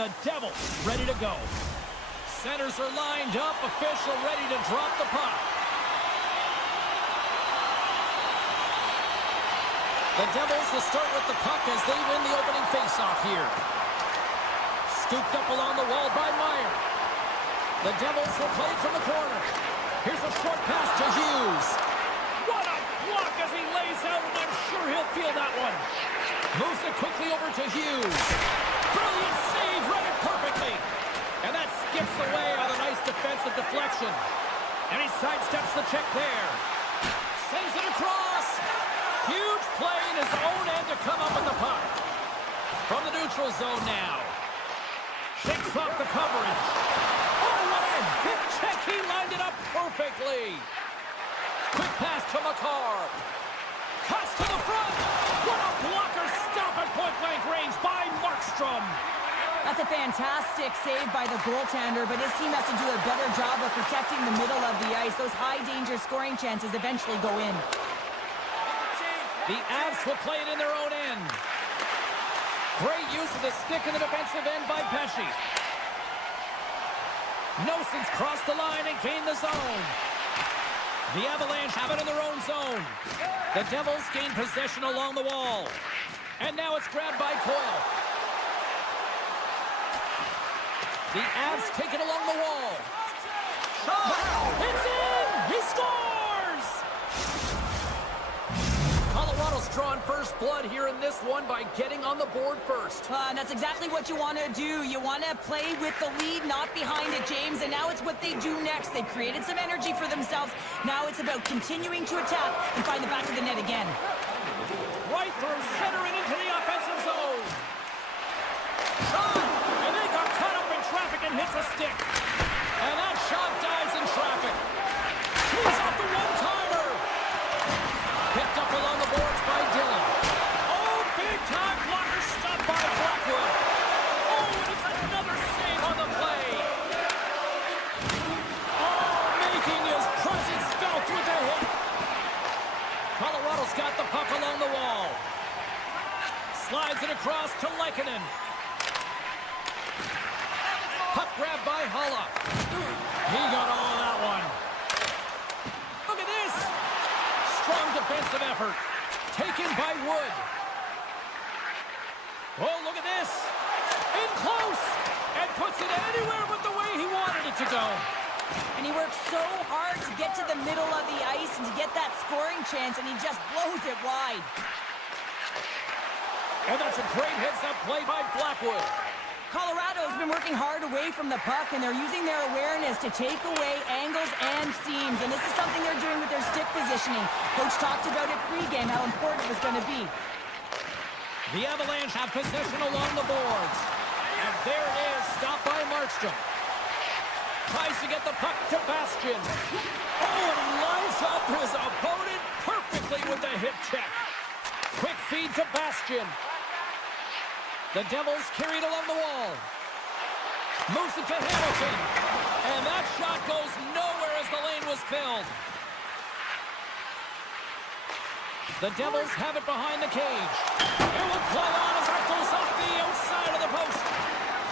the Devils ready to go. Centers are lined up, official ready to drop the puck. The Devils will start with the puck as they win the opening faceoff here. Scooped up along the wall by Meyer. The Devils will play it from the corner. Here's a short pass to Hughes. What a block as he lays out, and I'm sure he'll feel that one. Moves it quickly over to Hughes. Brilliant save, read it perfectly. And that skips away on a nice defensive deflection. And he sidesteps the check there. Sends it across. Huge play in his own end to come up with the puck. From the neutral zone now. Shakes off the coverage. Oh, what a hip check. He lined it up perfectly. Quick pass to McCarr. Cuts to the front. What a blocker stop at point-blank range by Markstrom. That's a fantastic save by the goaltender, but his team has to do a better job of protecting the middle of the ice. Those high-danger scoring chances eventually go in. The Avs will play it in their own end. Great use of the stick in the defensive end by Pesce. Noson's crossed the line and gained the zone. The Avalanche have it in their own zone. The Devils gain possession along the wall. And now it's grabbed by Coyle. The Avs take it along the wall. Shot! It's in! He scores! Colorado's drawn first blood here in this one by getting on the board first. That's exactly what you want to do. You want to play with the lead, not behind it, James. And now it's what they do next. They've created some energy for themselves. Now it's about continuing to attack and find the back of the net again. Right through center and into the offensive zone. Shot! And they got caught up in traffic and hits a stick. And that shot dives in traffic. He's off the one-timer. Picked up along the boards by Dillon. Oh, big-time blocker stopped by Blackwood. Oh, and it's another save on the play. Oh, making his presence felt with the hit. Colorado's got the puck along the wall. Slides it across to Lehkonen. Puck grabbed by Hulla. He got all of that one. Look at this. Strong defensive effort. Taken by Wood. Oh, look at this. In close. And puts it anywhere but the way he wanted it to go. And he works so hard to get to the middle of the ice and to get that scoring chance, and he just blows it wide. And that's a great heads-up play by Blackwood. Colorado's been working hard away from the puck, and they're using their awareness to take away angles and seams. And this is something they're doing with their stick positioning. Coach talked about it pregame, how important it was going to be. The Avalanche have possession along the boards. And there it is, stopped by Markstrom. Tries to get the puck to Bastian. Oh, and he lines up his opponent perfectly with the hip check. Quick feed to Bastian. The Devils carried along the wall. Moves it to Hamilton. And that shot goes nowhere as the lane was filled. The Devils have it behind the cage. It will play on as that goes off the outside of the post.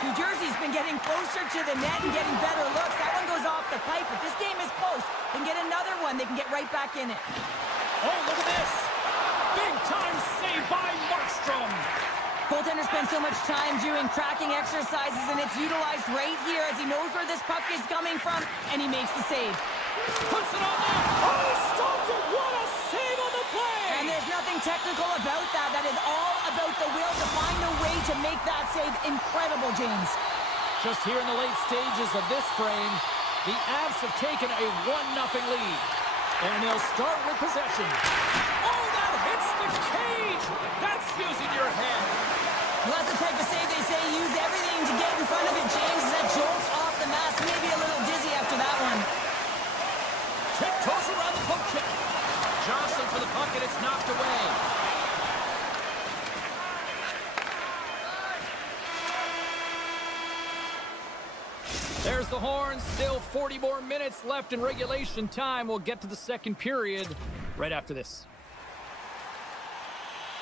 New Jersey's been getting closer to the net and getting better looks. That one goes off the pipe, but this game is close. They can get another one. They can get right back in it. Oh, look at this. Big time save by Markstrom. Goaltender spends so much time doing tracking exercises, and it's utilized right here as he knows where this puck is coming from, and he makes the save. Puts it on there. Oh, he stopped it. What a save on the play. And there's nothing technical about that. That is all about the will to find a way to make that save. Incredible, James. Just here in the late stages of this frame, the Avs have taken a 1-0 lead. And they'll start with possession. Oh, that hits the cage. That's using your head. Well, that's the type of save they say use everything to get in front of it, James. As that jolts off the mask, maybe a little dizzy after that one. Tiptoes around the poke check. Jostling for the puck, and it's knocked away. There's the horn. Still 40 more minutes left in regulation time. We'll get to the second period right after this.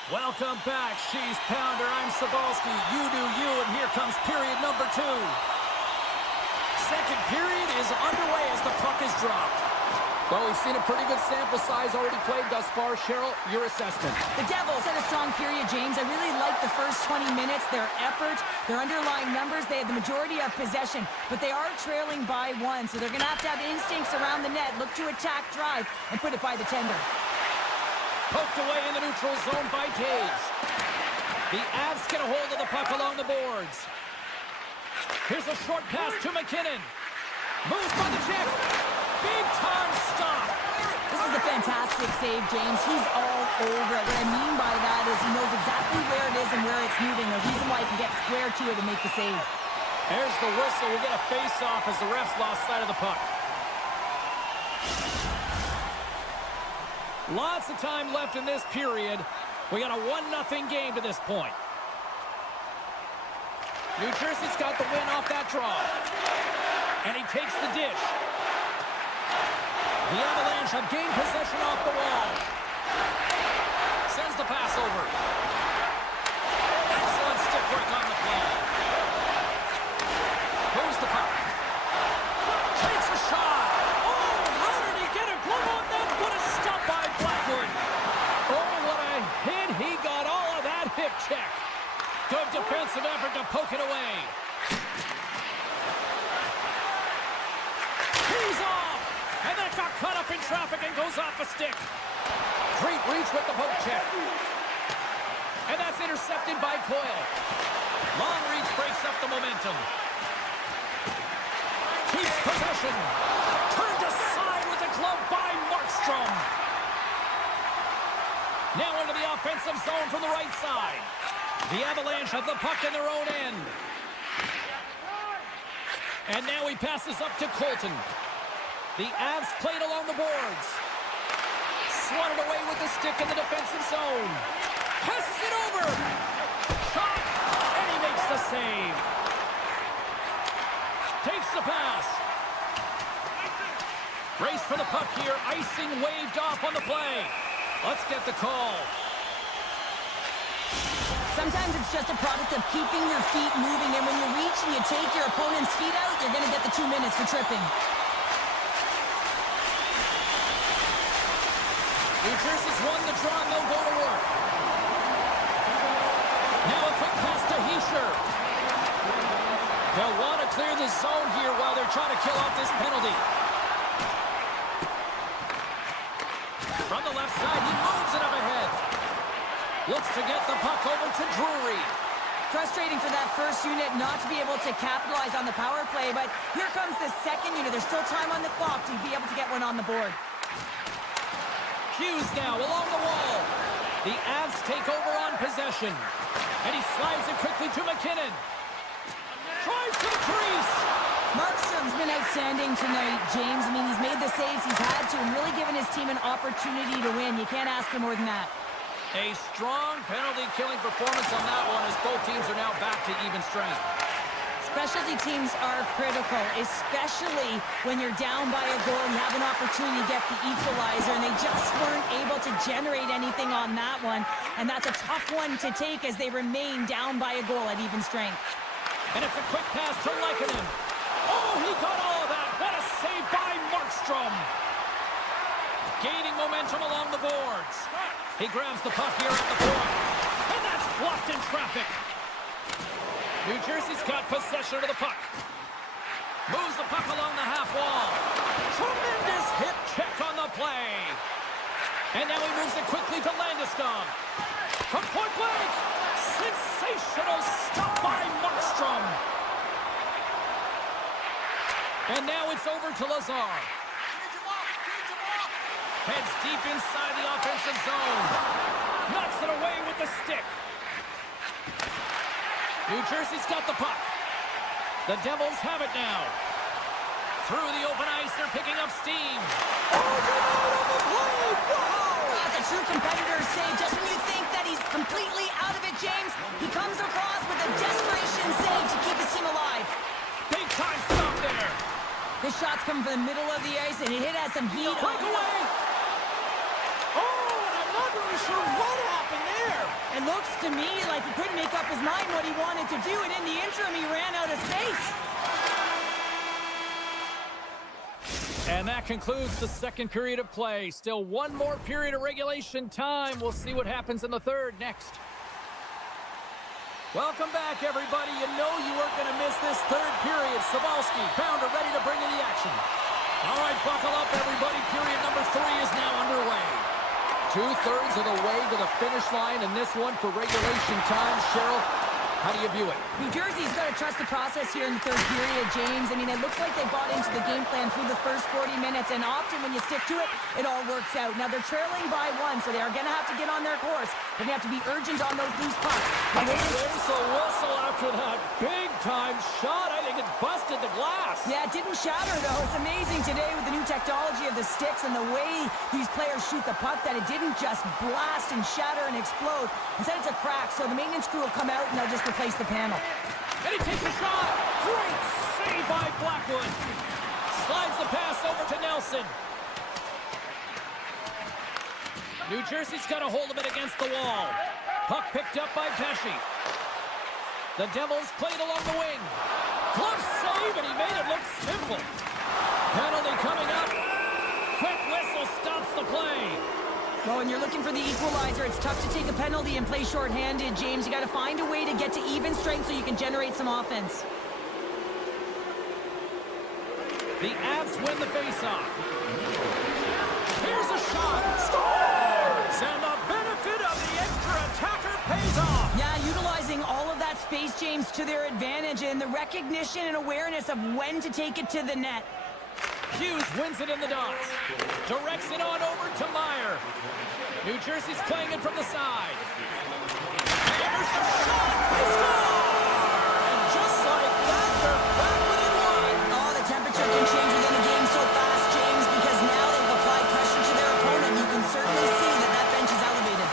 Welcome back, She's Pounder. I'm Sabalski. You do you, and here comes period number 2. Second period is underway as the puck is dropped. Well, we've seen a pretty good sample size already played thus far. Cheryl, your assessment. The Devils had a strong period, James. I really liked the first 20 minutes, their effort, their underlying numbers. They had the majority of possession, but they are trailing by 1, so they're going to have instincts around the net, look to attack, drive, and put it by the tender. Poked away in the neutral zone by Taves. The Avs get a hold of the puck along the boards. Here's a short pass to McKinnon. Moves by the check. Big-time stop. This is a fantastic save, James. He's all over it. What I mean by that is he knows exactly where it is and where it's moving. The reason why he can get square to it and make the save. There's the whistle. We'll get a face-off as the refs lost sight of the puck. Lots of time left in this period. We got a 1-0 game to this point. New Jersey's got the win off that draw. And he takes the dish. The Avalanche have gained possession off the wall. Sends the pass over. Excellent stick work on the play. Moves the puck. Takes a shot. Oh, how did he get a glove on that? What a stop by Blackwood. Oh, what a hit. He got all of that hip check. Good defensive effort to poke it away. He's off. And that got caught up in traffic and goes off a stick. Great reach with the poke check. And that's intercepted by Coyle. Long reach breaks up the momentum. Keeps possession. Turned aside with the glove by Markstrom. Now into the offensive zone from the right side. The Avalanche have the puck in their own end. And now he passes up to Colton. The Avs played along the boards. Swatted away with the stick in the defensive zone. Passes it over. Shot. And he makes the save. Takes the pass. Race for the puck here. Icing waved off on the play. Let's get the call. Sometimes it's just a product of keeping your feet moving, and when you reach and you take your opponent's feet out, you're going to get the 2 minutes for tripping. New Jersey's won the draw, and they'll go to work. Now a quick pass to Hischier. They'll want to clear the zone here while they're trying to kill off this penalty. From the left side, he moves it up ahead. Looks to get the puck over to Drury. Frustrating for that first unit not to be able to capitalize on the power play, but here comes the second unit. There's still time on the clock to be able to get one on the board. Hughes now along the wall. The Avs take over on possession. And he slides it quickly to McKinnon. Drives to the crease. Markstrom's been outstanding tonight, James. I mean, he's made the saves he's had to and really given his team an opportunity to win. You can't ask for more than that. A strong penalty-killing performance on that one as both teams are now back to even strength. Specialty teams are critical, especially when you're down by a goal and you have an opportunity to get the equalizer, and they just weren't able to generate anything on that one. And that's a tough one to take as they remain down by a goal at even strength. And it's a quick pass to Lehkonen. Oh, he got all of that. What a save by Markstrom. Gaining momentum along the boards. He grabs the puck here at the point. And that's blocked in traffic. New Jersey's got possession of the puck. Moves the puck along the half wall. Tremendous hip check on the play. And now he moves it quickly to Landeskog. From point blank. Sensational stop by Markstrom. And now it's over to Lazar. Heads deep inside the offensive zone. Knocks it away with the stick. New Jersey's got the puck. The Devils have it now. Through the open ice, they're picking up steam. Oh, on the play! Wow! That's a true competitor save. Just when you think that he's completely out of it, James, he comes across with a desperation save to keep his team alive. Big time stop there. This shot's coming from the middle of the ice, and it has some heat on it. Breakaway! Oh, and another really sure what happened there. It looks to me like he couldn't make up his mind what he wanted to do, and in the interim, he ran out of space. And that concludes the second period of play. Still one more period of regulation time. We'll see what happens in the third next. Welcome back, everybody. You know you weren't going to miss this third period. Sabalski, Pounder ready to bring in the action. All right, buckle up, everybody. Period number 3 is now underway. 2/3 of the way to the finish line in this one for regulation time. Cheryl, how do you view it? New Jersey's got to trust the process here in the third period, James. I mean, it looks like they bought into the game plan through the first 40 minutes, and often when you stick to it, it all works out. Now, they're trailing by 1, so they are going to have to get on their course. They're going to have to be urgent on those loose pucks. There's a whistle after that big-time shot. I think it busted the glass. Yeah, it didn't shatter, though. It's amazing today with the new technology of the sticks and the way these players shoot the puck that it didn't just blast and shatter and explode. Instead, it's a crack, so the maintenance crew will come out and they'll just replace the panel. And he takes a shot. Great save by Blackwood. Slides the pass over to Nelson. New Jersey's got a hold of it against the wall. Puck picked up by Pesci. The Devils played along the wing. Glove save, and he made it look simple. Penalty coming up. Quick whistle stops the play. Well, when you're looking for the equalizer, it's tough to take a penalty and play shorthanded, James. You got to find a way to get to even strength so you can generate some offense. The Avs win the faceoff. Here's a shot. Scores! And the benefit of the extra attacker pays off. Yeah, utilizing all of that space, James, to their advantage, and the recognition and awareness of when to take it to the net. Hughes wins it in the dots. Directs it on over to Meyer. New Jersey's playing it from the side. Hammers the shot. They score! And just like that, they're back within 1. Oh, the temperature can change within a game so fast, James, because now they've applied pressure to their opponent. You can certainly see that that bench is elevated.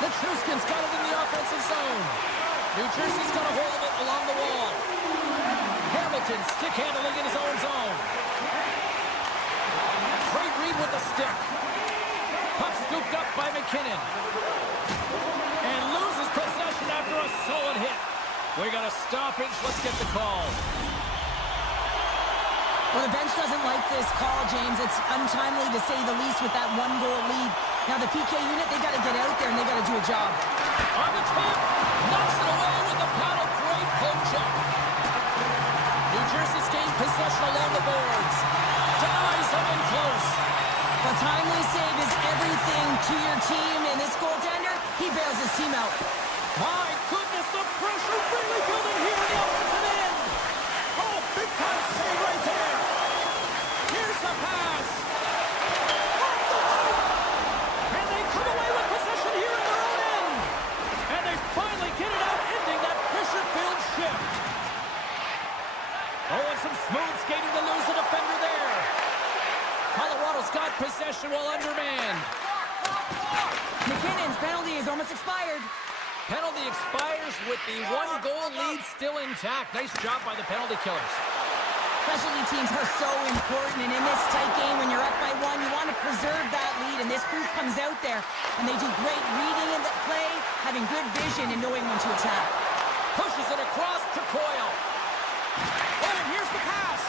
The Truskin's got it in the offensive zone. New Jersey's got a hold of it along the wall. Hamilton stick handling in his own zone. Great read with the stick. Puck scooped up by McKinnon. And loses possession after a solid hit. We got a stoppage. Let's get the call. Well, the bench doesn't like this call, James. It's untimely to say the least with that 1-goal lead. Now the PK unit, they got to get out there and they got to do a job. On the tip. Knocks it away with the paddle. Great poke check. New Jersey's gained possession along the boards. Denies them in close. A timely save is everything to your team, and this goaltender, he bails his team out. My goodness, the pressure really building here in the offensive end. Oh, big time save right there. Here's the pass. Off the line. And they come away with possession here in their own end. And they finally get it out, ending that pressure-filled shift. Oh, and some smooth skating to lose the defender there. Colorado's got possession while undermanned. McKinnon's penalty is almost expired. Penalty expires with the 1-goal lead still intact. Nice job by the penalty killers. Specialty teams are so important, and in this tight game, when you're up by 1, you want to preserve that lead, and this group comes out there, and they do great reading in the play, having good vision, and knowing when to attack. Pushes it across to Coyle. Oh, and here's the pass.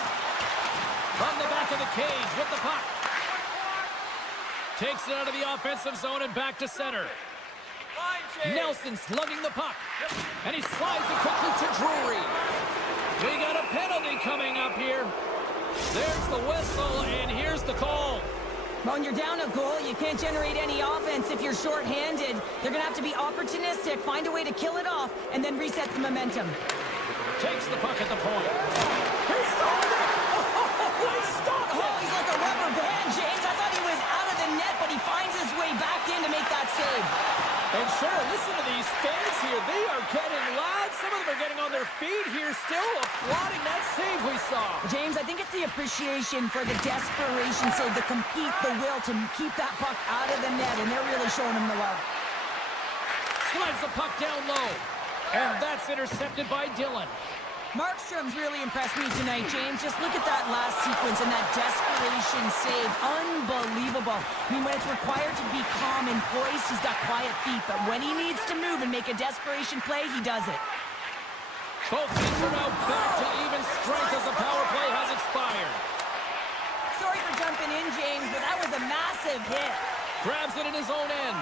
From the back of the cage with the puck. Takes it out of the offensive zone and back to center. Nelson slugging the puck. And he slides it quickly to Drury. We got a penalty coming up here. There's the whistle, and here's the call. When you're down a goal, you can't generate any offense if you're shorthanded. They're going to have to be opportunistic, find a way to kill it off, and then reset the momentum. Takes the puck at the point. He stopped it! He stopped it! Oh, he's like a rubber band, James. I thought he was out of the net, but he finds his way back in to make that save. And sure, listen to these fans here. They are getting loud. Some of them are getting on their feet here, still applauding that save we saw. James, I think it's the appreciation for the desperation save, the compete, the will to keep that puck out of the net, and they're really showing him the love. Slides the puck down low. And that's intercepted by Dillon. Markstrom's really impressed me tonight, James. Just look at that last sequence and that desperation save. Unbelievable. I mean, when it's required to be calm and poised, he's got quiet feet. But when he needs to move and make a desperation play, he does it. Both teams are now back to even strength as the power play has expired. Sorry for jumping in, James, but that was a massive hit. Grabs it in his own end.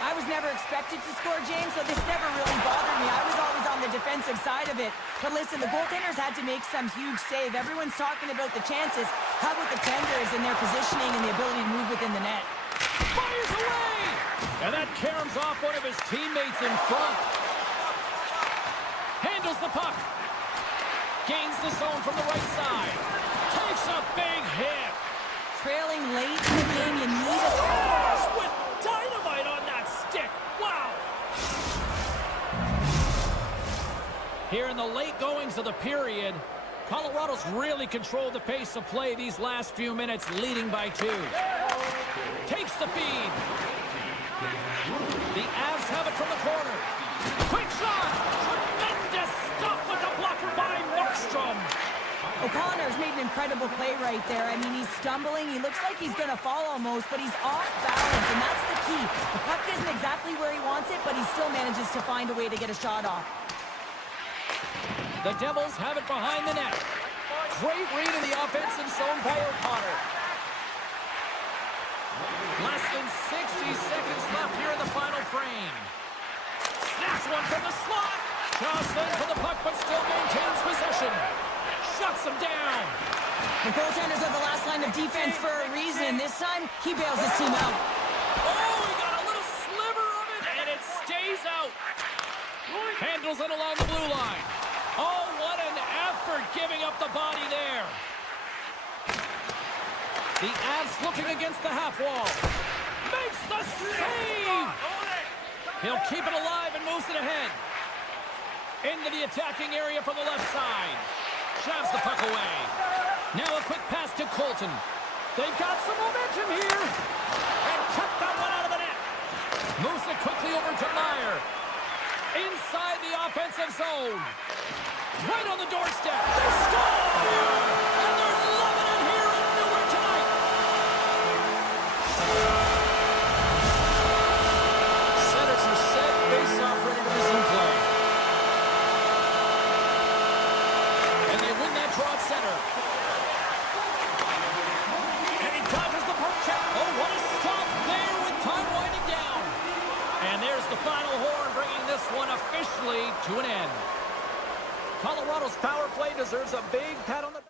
I was never expected to score, James, so this never really bothered me. I was always on the defensive side of it. But listen, the goaltenders had to make some huge save. Everyone's talking about the chances. How about the tenders and their positioning and the ability to move within the net? Fires away! And that caroms off one of his teammates in front. Handles the puck. Gains the zone from the right side. Takes a big hit. Trailing late in the game, you need a score. With dynamite on that stick. Wow! Here in the late goings of the period, Colorado's really controlled the pace of play these last few minutes, leading by 2. Takes the feed. The Avs have it from the corner. Quick shot! Tremendous stop with the blocker by Markstrom. O'Connor's made an incredible play right there. I mean, he's stumbling. He looks like he's going to fall almost, but he's off balance, and that's the key. The puck isn't exactly where he wants it, but he still manages to find a way to get a shot off. The Devils have it behind the net. Great read in the offensive zone by O'Connor. Less than 60 seconds left here in the final frame. Snaps one from the slot. Jostling for the puck, but still maintains possession. Shuts him down. The goaltenders are the last line of defense for a reason. This time, he bails his team out. Oh, he got a little sliver of it, and it stays out. Handles it along the blue line. Oh, what an effort giving up the body there. The Avs looking against the half wall. Makes the save. He'll keep it alive and moves it ahead. Into the attacking area from the left side. Shoves the puck away. Now a quick pass to Colton. They've got some momentum here. And kept that one out of the net. Moves it quickly over to Meyer. Inside the offensive zone. Right on the doorstep. They score! And they're loving it here in Newark tonight. Centers are set. Face-off ready to resume play. And they win that draw at center. And he dodges the poke check. Oh, what a stop there with time winding down. And there's the final horn, bringing this one officially to an end. Colorado's power play deserves a big pat on the back.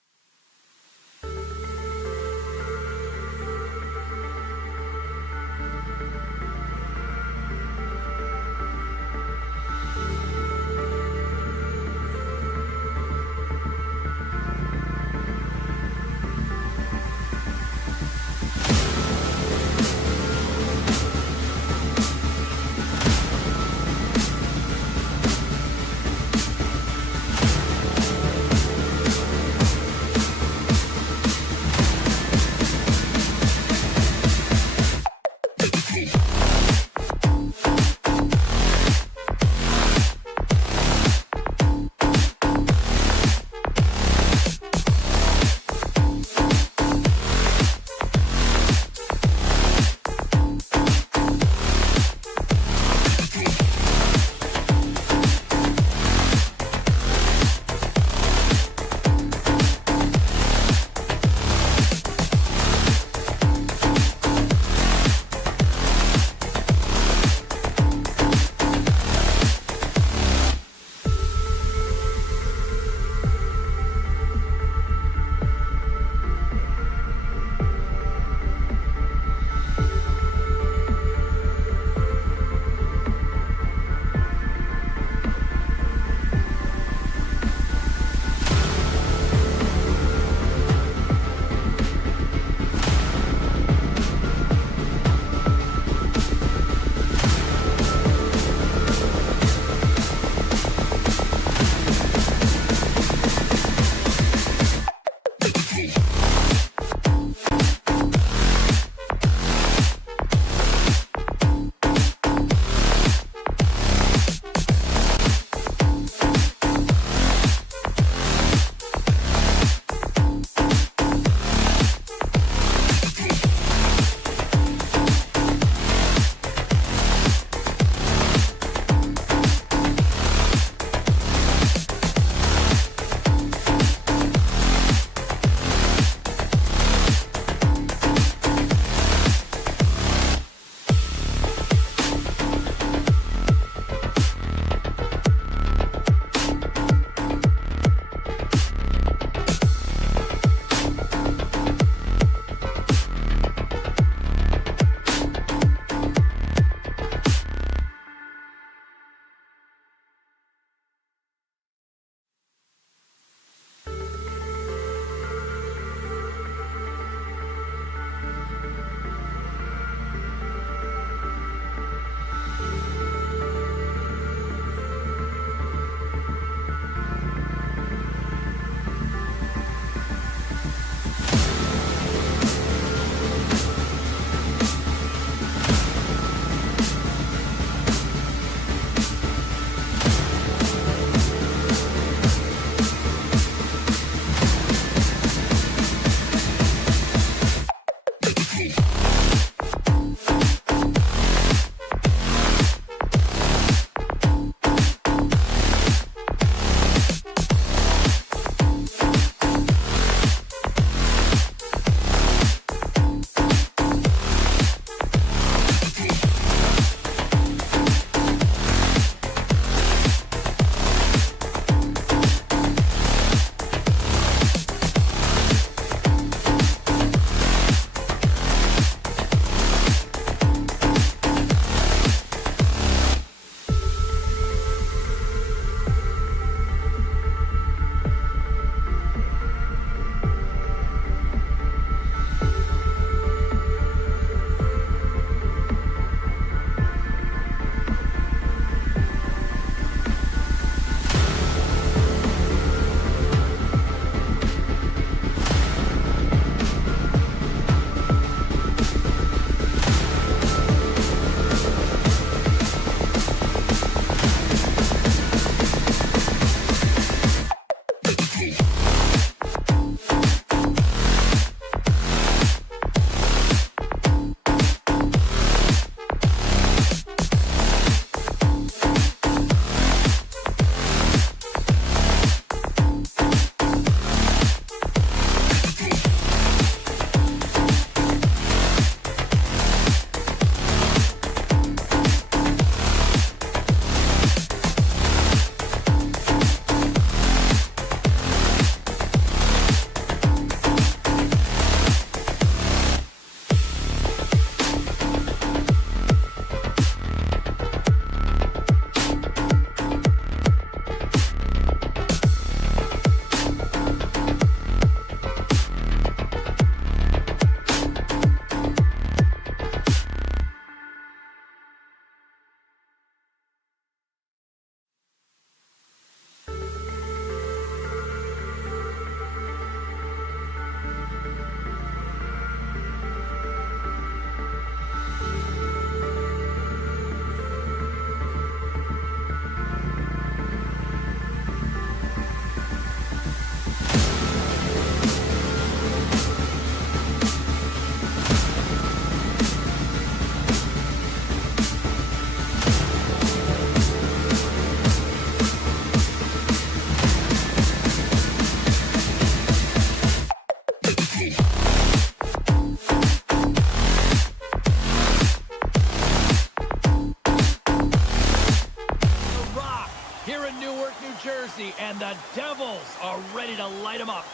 mercy, and the Devils are ready to light them up.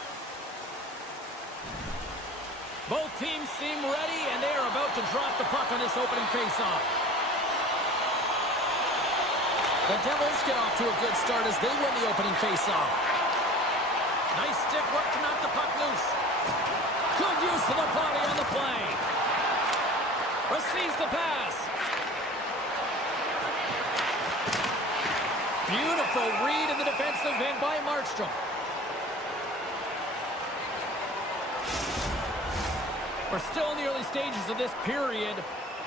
Both teams seem ready, and they are about to drop the puck on this opening faceoff. The Devils get off to a good start as they win the opening faceoff. Nice stick work to knock the puck loose. Good use of the body on the play. Receives the pass. Beautiful read in the defensive end by Markstrom. We're still in the early stages of this period.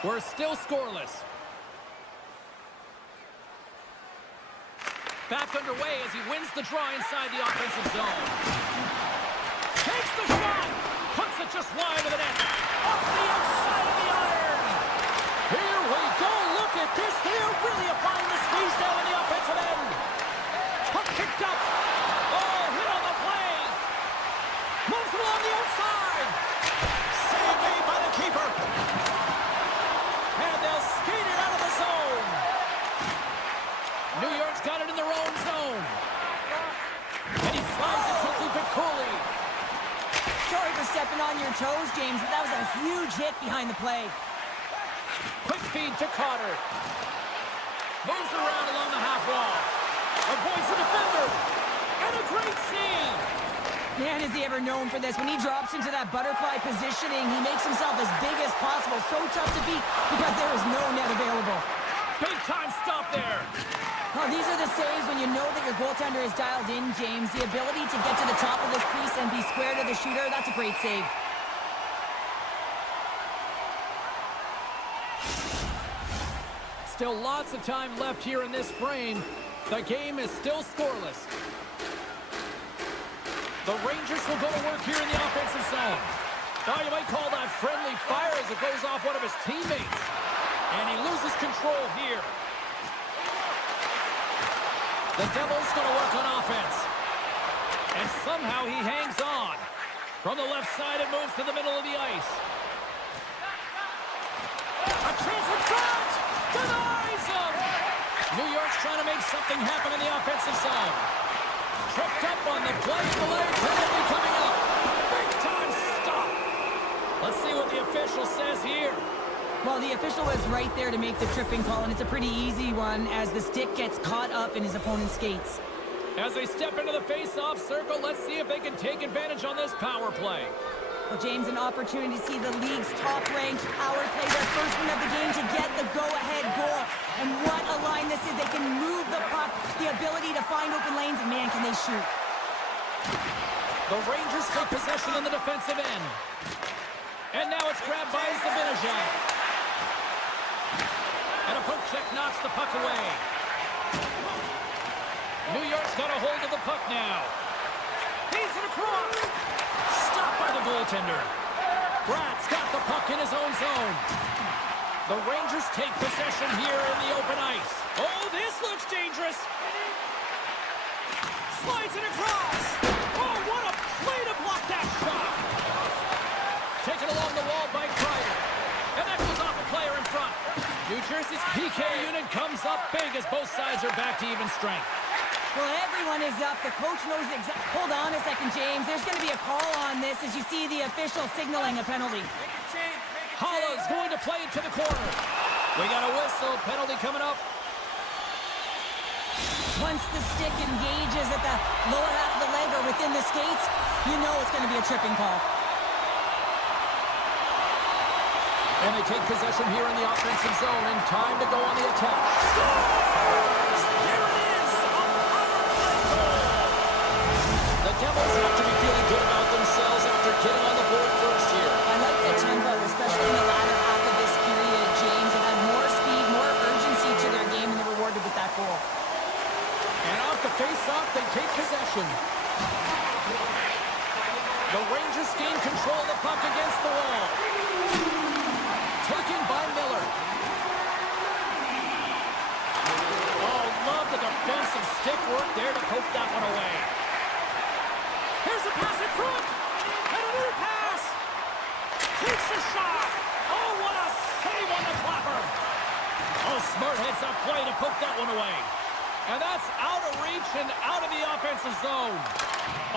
We're still scoreless. Back underway as he wins the draw inside the offensive zone. Takes the shot. Puts it just wide of the net. Off the outside of the iron. Here we go. Look at this. They are really applying the squeeze down in the offensive end. Puck picked up. Oh, hit on the play. Moves it along the outside. Save made by the keeper. And they'll skate it out of the zone. New York's got it in their own zone. And he slides it quickly to Cooley. Sorry for stepping on your toes, James, but that was a huge hit behind the play. Quick feed to Carter. Moves around along the half wall. Avoids the defender. And a great save. Man, is he ever known for this. When he drops into that butterfly positioning, he makes himself as big as possible. So tough to beat because there is no net available. Big time stop there. Oh, these are the saves when you know that your goaltender is dialed in, James. The ability to get to the top of this crease and be square to the shooter, that's a great save. Still lots of time left here in this frame. The game is still scoreless. The Rangers will go to work here in the offensive zone. Now you might call that friendly fire as it goes off one of his teammates. And he loses control here. The Devils going to work on offense. And somehow he hangs on. From the left side, it moves to the middle of the ice. A chance in front! Denies him! New York's trying to make something happen in the offensive zone. Tripped up on the play, delay penalty coming up. Big time stop. Let's see what the official says here. Well, the official was right there to make the tripping call, and it's a pretty easy one as the stick gets caught up in his opponent's skates. As they step into the face-off circle, let's see if they can take advantage on this power play. Well, James, an opportunity to see the league's top-ranked power play their first win of the game to get the go-ahead goal. And what a line this is. They can move the puck, the ability to find open lanes, and man, can they shoot. The Rangers take possession in the defensive end. And now it's grabbed by Zibanejad. And a poke check knocks the puck away. New York's got a hold of the puck now. Feeds it across. Stopped by the goaltender. Brad's got the puck in his own zone. The Rangers take possession here in the open ice. Oh, this looks dangerous. Slides it across. Oh, what a play to block that shot. Taken along the wall by Kreider. And that goes off a player in front. New Jersey's PK unit comes up big as both sides are back to even strength. Well, everyone is up. The coach knows exactly. Hold on a second, James. There's going to be a call on this as you see the official signaling a penalty. Hollow's going to play it to the corner. We got a whistle. Penalty coming up. Once the stick engages at the lower half of the leg or within the skates, you know it's going to be a tripping call. And they take possession here in the offensive zone and time to go on the attack. Scores! There it is! A power play goal! The Devils have to be feeling good about themselves after getting on the board first here. I like the tempo, especially in the latter half of this period, James. They had more speed, more urgency to their game, and they're rewarded with that goal. And off the face-off, they take possession. The Rangers gain control of the puck against the wall. Taken by Miller. Oh, love the defensive stick work there to poke that one away. Here's a pass in front. And another pass. Takes a shot. Oh, what a save on the clapper. Oh, smart heads up play to poke that one away. And that's out of reach and out of the offensive zone.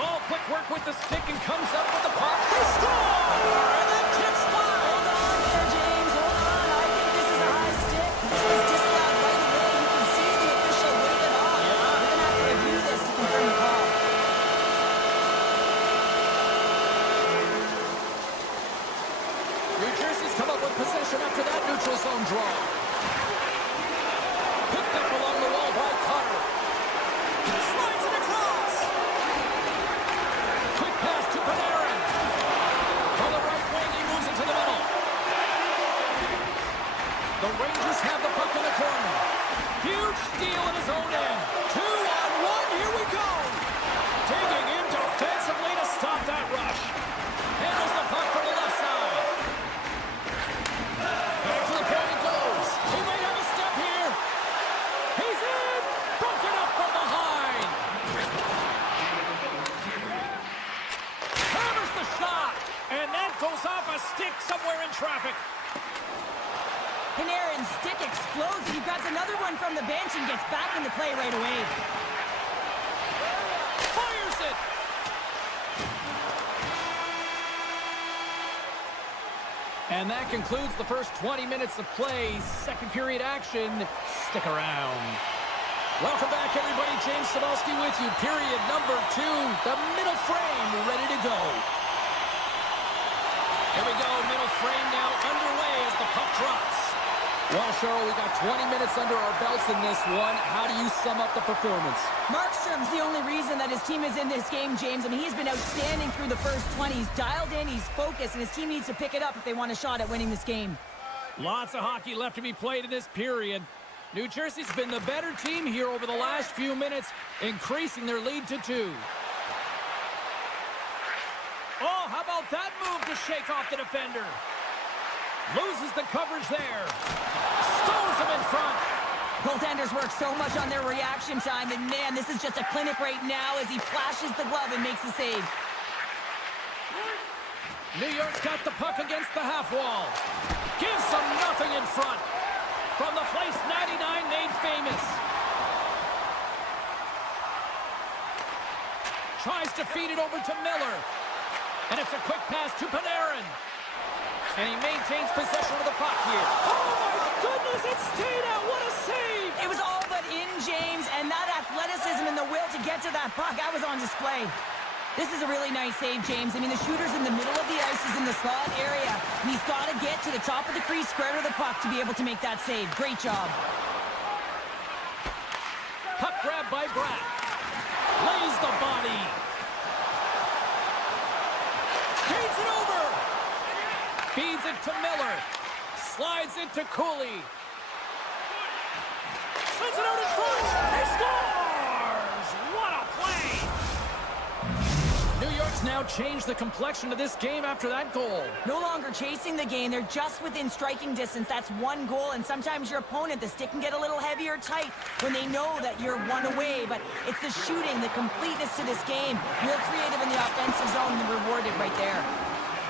Oh, quick work with the stick and comes up with the puck. They score! And then tips by. Hold on there, James. Hold on. I think this is a high stick. This was disallowed right away. You can see the official wave it off. Yeah. We're going to have to review this to confirm the call. New Jersey's come up with possession after that neutral zone draw. Picked up along the wall by Cutter. Slides it across. Quick pass to Panarin. From the right wing, he moves into the middle. The Rangers have the puck in the corner. Huge steal in his own end. 2-on-1, here we go. Digging in defensively to stop that rush. Handles the puck from the left side. Back to the point it goes. He might have a step here. He's in. Broken up from behind. Hammers the shot. And that goes off a stick somewhere in traffic. Panarin's stick explodes. He grabs another one from the bench and gets back into play right away. Fires it. And that concludes the first 20 minutes of play. Second period action. Stick around. Welcome back, everybody. James Cebulski with you. Period number 2. The middle frame ready to go. Here we go. Middle frame now underway as the puck drops. Well, Cheryl, we got 20 minutes under our belts in this one. How do you sum up the performance? Markstrom's the only reason that his team is in this game, James. I mean, he's been outstanding through the first 20. He's dialed in, he's focused, and his team needs to pick it up if they want a shot at winning this game. Lots of hockey left to be played in this period. New Jersey's been the better team here over the last few minutes, increasing their lead to 2. Oh, how about that move to shake off the defender? Loses the coverage there. Stones him in front. Goaltenders work so much on their reaction time, and man, this is just a clinic right now as he flashes the glove and makes the save. New York's got the puck against the half wall. Gives them nothing in front. From the place 99 made famous. Tries to feed it over to Miller. And it's a quick pass to Panarin. And he maintains possession of the puck here. Oh, my goodness, it stayed out. What a save. It was all but in, James, and that athleticism and the will to get to that puck, that was on display. This is a really nice save, James. I mean, the shooter's in the middle of the ice. He's in the slot area, and he's got to get to the top of the crease, square to the puck to be able to make that save. Great job. Puck grab by Bratt. Lays the body. Feeds it over. Feeds it to Miller. Slides it to Cooley. Sends it out in front. He scores! What a play! New York's now changed the complexion of this game after that goal. No longer chasing the game. They're just within striking distance. That's one goal, and sometimes your opponent, the stick can get a little heavier tight when they know that you're one away, but it's the shooting, the completeness to this game. Real creative in the offensive zone and rewarded right there.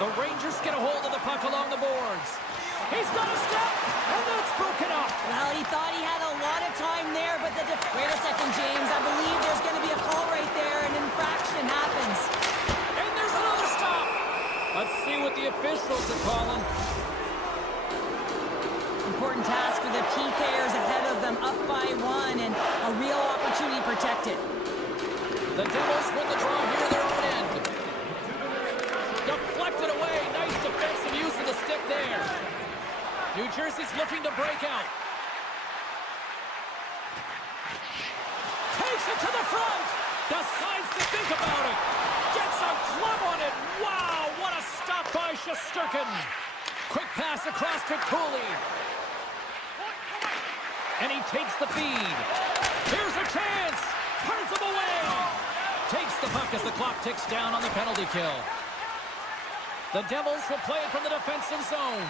The Rangers get a hold of the puck along the boards. He's got a step, and that's broken up. Well, he thought he had a lot of time there, but wait a second, James. I believe there's going to be a call right there. An infraction happens. And there's another stop. Let's see what the officials are calling. Important task for the PKers ahead of them, up by 1, and a real opportunity protected. The Devils win the draw here in their own end. Deflected away. Nice defensive use of the stick there. New Jersey's looking to break out. Takes it to the front. Decides to think about it. Gets a glove on it. Wow, what a stop by Shesterkin. Quick pass across to Cooley. And he takes the feed. Here's a chance. Turns him away. Takes the puck as the clock ticks down on the penalty kill. The Devils will play it from the defensive zone.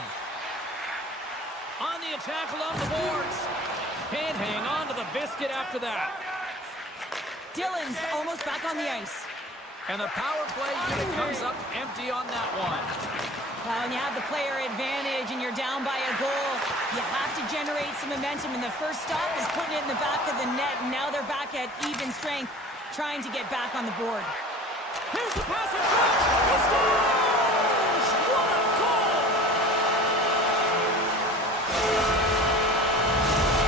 On the attack along the boards. Can't hang on to the biscuit after that. Dillon's almost back on the ice. And the power play unit comes up empty on that one. Well, when you have the player advantage and you're down by a goal, You have to generate some momentum, and the first stop is putting it in the back of the net, and now they're back at even strength, trying to get back on the board. Here's the pass in front. He scores! What a goal!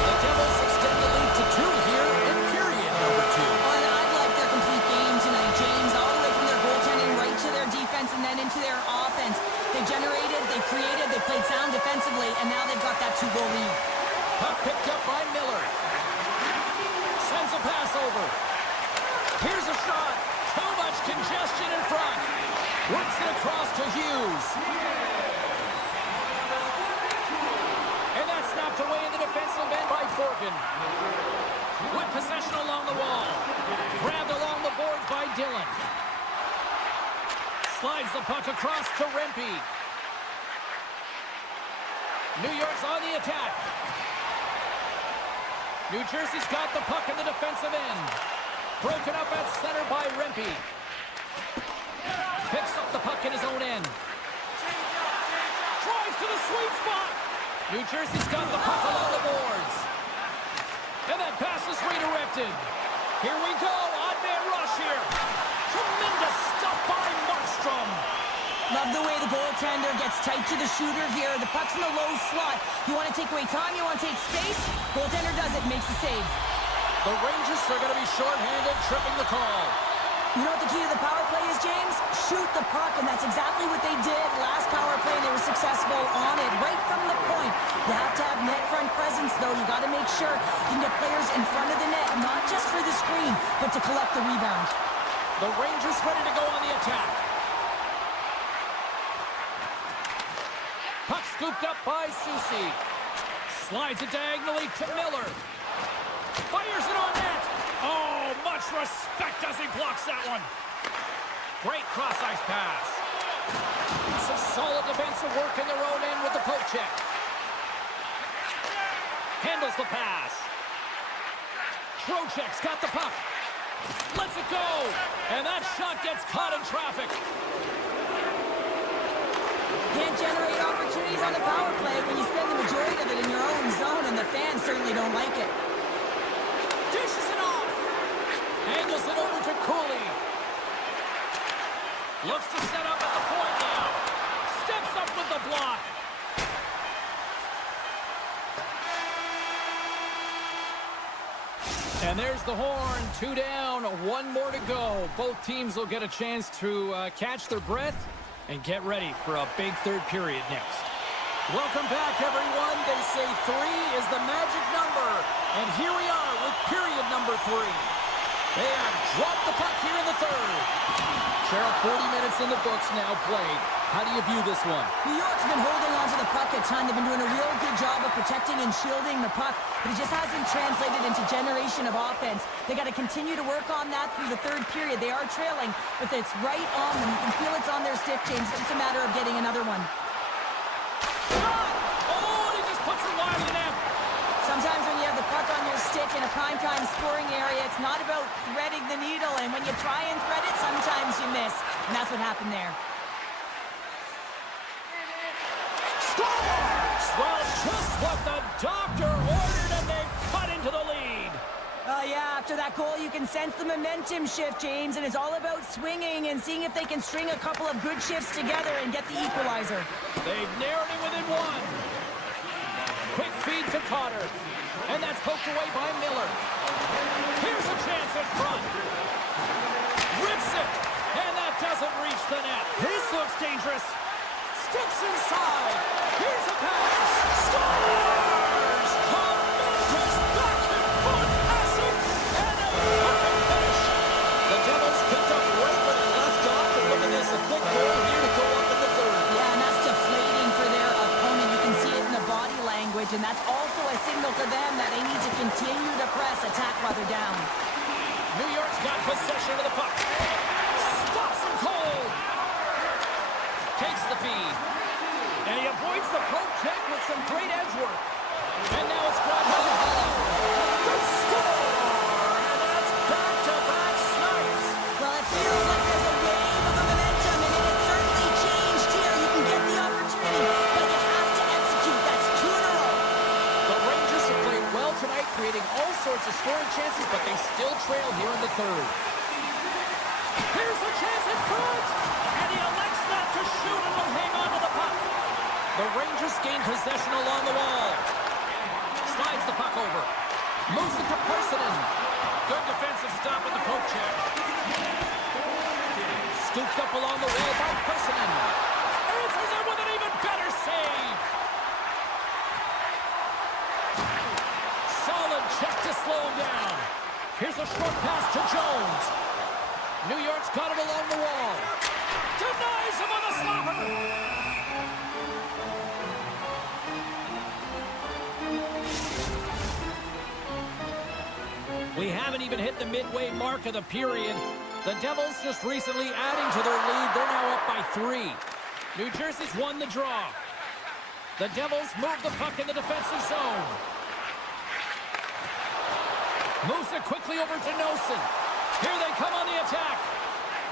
The Devils extend the lead to 2 here in period number 2. I'd like their complete game tonight, James, all the way from their goaltending right to their defense and then into their offense. They generated, they created, they played sound defensively, and now they've got that 2-goal lead. Puck picked up by Miller. Sends a pass over. Here's a shot. Too much congestion in front. Works it across to Hughes. And that's snapped away in the defensive end by Forkin. With possession along the wall. Grabbed along the boards by Dillon. Slides the puck across to Rempe. New York's on the attack. New Jersey's got the puck in the defensive end. Broken up at center by Rempe. Picks up the puck in his own end. Drives to the sweet spot. New Jersey's got the puck along the boards. And that pass is redirected. Here we go. Odd man rush here. Tremendous stuff by Markstrom. Love the way the goaltender gets tight to the shooter here. The puck's in the low slot. You want to take away time, you want to take space. Goaltender does it, makes the save. The Rangers are going to be shorthanded, tripping the call. You know what the key to the power play is, James? Shoot the puck, and that's exactly what they did last power play, and they were successful on it, right from the point. You have to have net front presence, though. You got to make sure you can get players in front of the net, not just for the screen, but to collect the rebound. The Rangers ready to go on the attack. Puck scooped up by Soucy. Slides it diagonally to Miller. Fires it on net. Oh, much respect as he blocks that one. Great cross-ice pass. Some solid defensive work in their own end with the poke check. Handles the pass. Trocheck's got the puck. Lets it go. And that shot gets caught in traffic. Can't generate opportunities on the power play when you spend the majority of it in your own zone, and the fans certainly don't like it. Dishes it off. Angles it over to Cooley. Looks to set up at the point now. Steps up with the block. And there's the horn. 2 down, 1 more to go. Both teams will get a chance to catch their breath and get ready for a big third period next. Welcome back, everyone. They say 3 is the magic number. And here we are with period number 3. They have dropped the puck here in the third. Cheryl, 40 minutes in the books now played. How do you view this one? New York's been holding on to the puck a ton. They've been doing a real good job of protecting and shielding the puck, but it just hasn't translated into generation of offense. They got to continue to work on that through the third period. They are trailing, but it's right on them. You can feel it's on their stick, James. It's just a matter of getting another one. Shot! Oh, and he just puts it wide of the net. Sometimes when you have the puck on your stick in a primetime scoring area, it's not about threading the needle, and when you try and thread it, sometimes you miss, and that's what happened there. Scores! Well, just what the doctor ordered, and they've cut into the lead. Yeah, after that goal, you can sense the momentum shift, James, and it's all about swinging and seeing if they can string a couple of good shifts together and get the equalizer. They've narrowed it within 1. Quick feed to Cotter, and that's poked away by Miller. Here's a chance in front. Rips it, and that doesn't reach the net. This looks dangerous. Steps inside. Here's a pass. Scores! Tremendous back-and-forth passing, and a perfect finish. The Devils picked up right where they left off, and look at this, a quick goal here to go up in the third. Yeah, and that's deflating for their opponent. You can see it in the body language, and that's also a signal to them that they need to continue to press, attack while they're down. New York's got possession of the puck. Stops him cold. Takes the feed. And he avoids the poke check with some great edge work. And now it's grabbed by Hollow. The score! And that's back-to-back snipes. Well, it feels like there's a wave of momentum, and it has certainly changed here. You can get the opportunity, but you have to execute. That's 2 in a row. lots of scoring chances, but they still trail here in the third. Here's a chance in front, and he elects not to shoot and will hang on to the puck. The Rangers gain possession along the wall. Slides the puck over. Moves it to Parsonen. Good defensive stop with the poke check. Scooped up along the wall by Parsonen. Answers it with an even better save. Solid check to slow him down. Here's a short pass to Jones. New York's got it along the wall. Denies him on a slapper. We haven't even hit the midway mark of the period. The Devils just recently adding to their lead. They're now up by 3. New Jersey's won the draw. The Devils move the puck in the defensive zone. Moves it quickly over to Noesen. Here they come on the attack.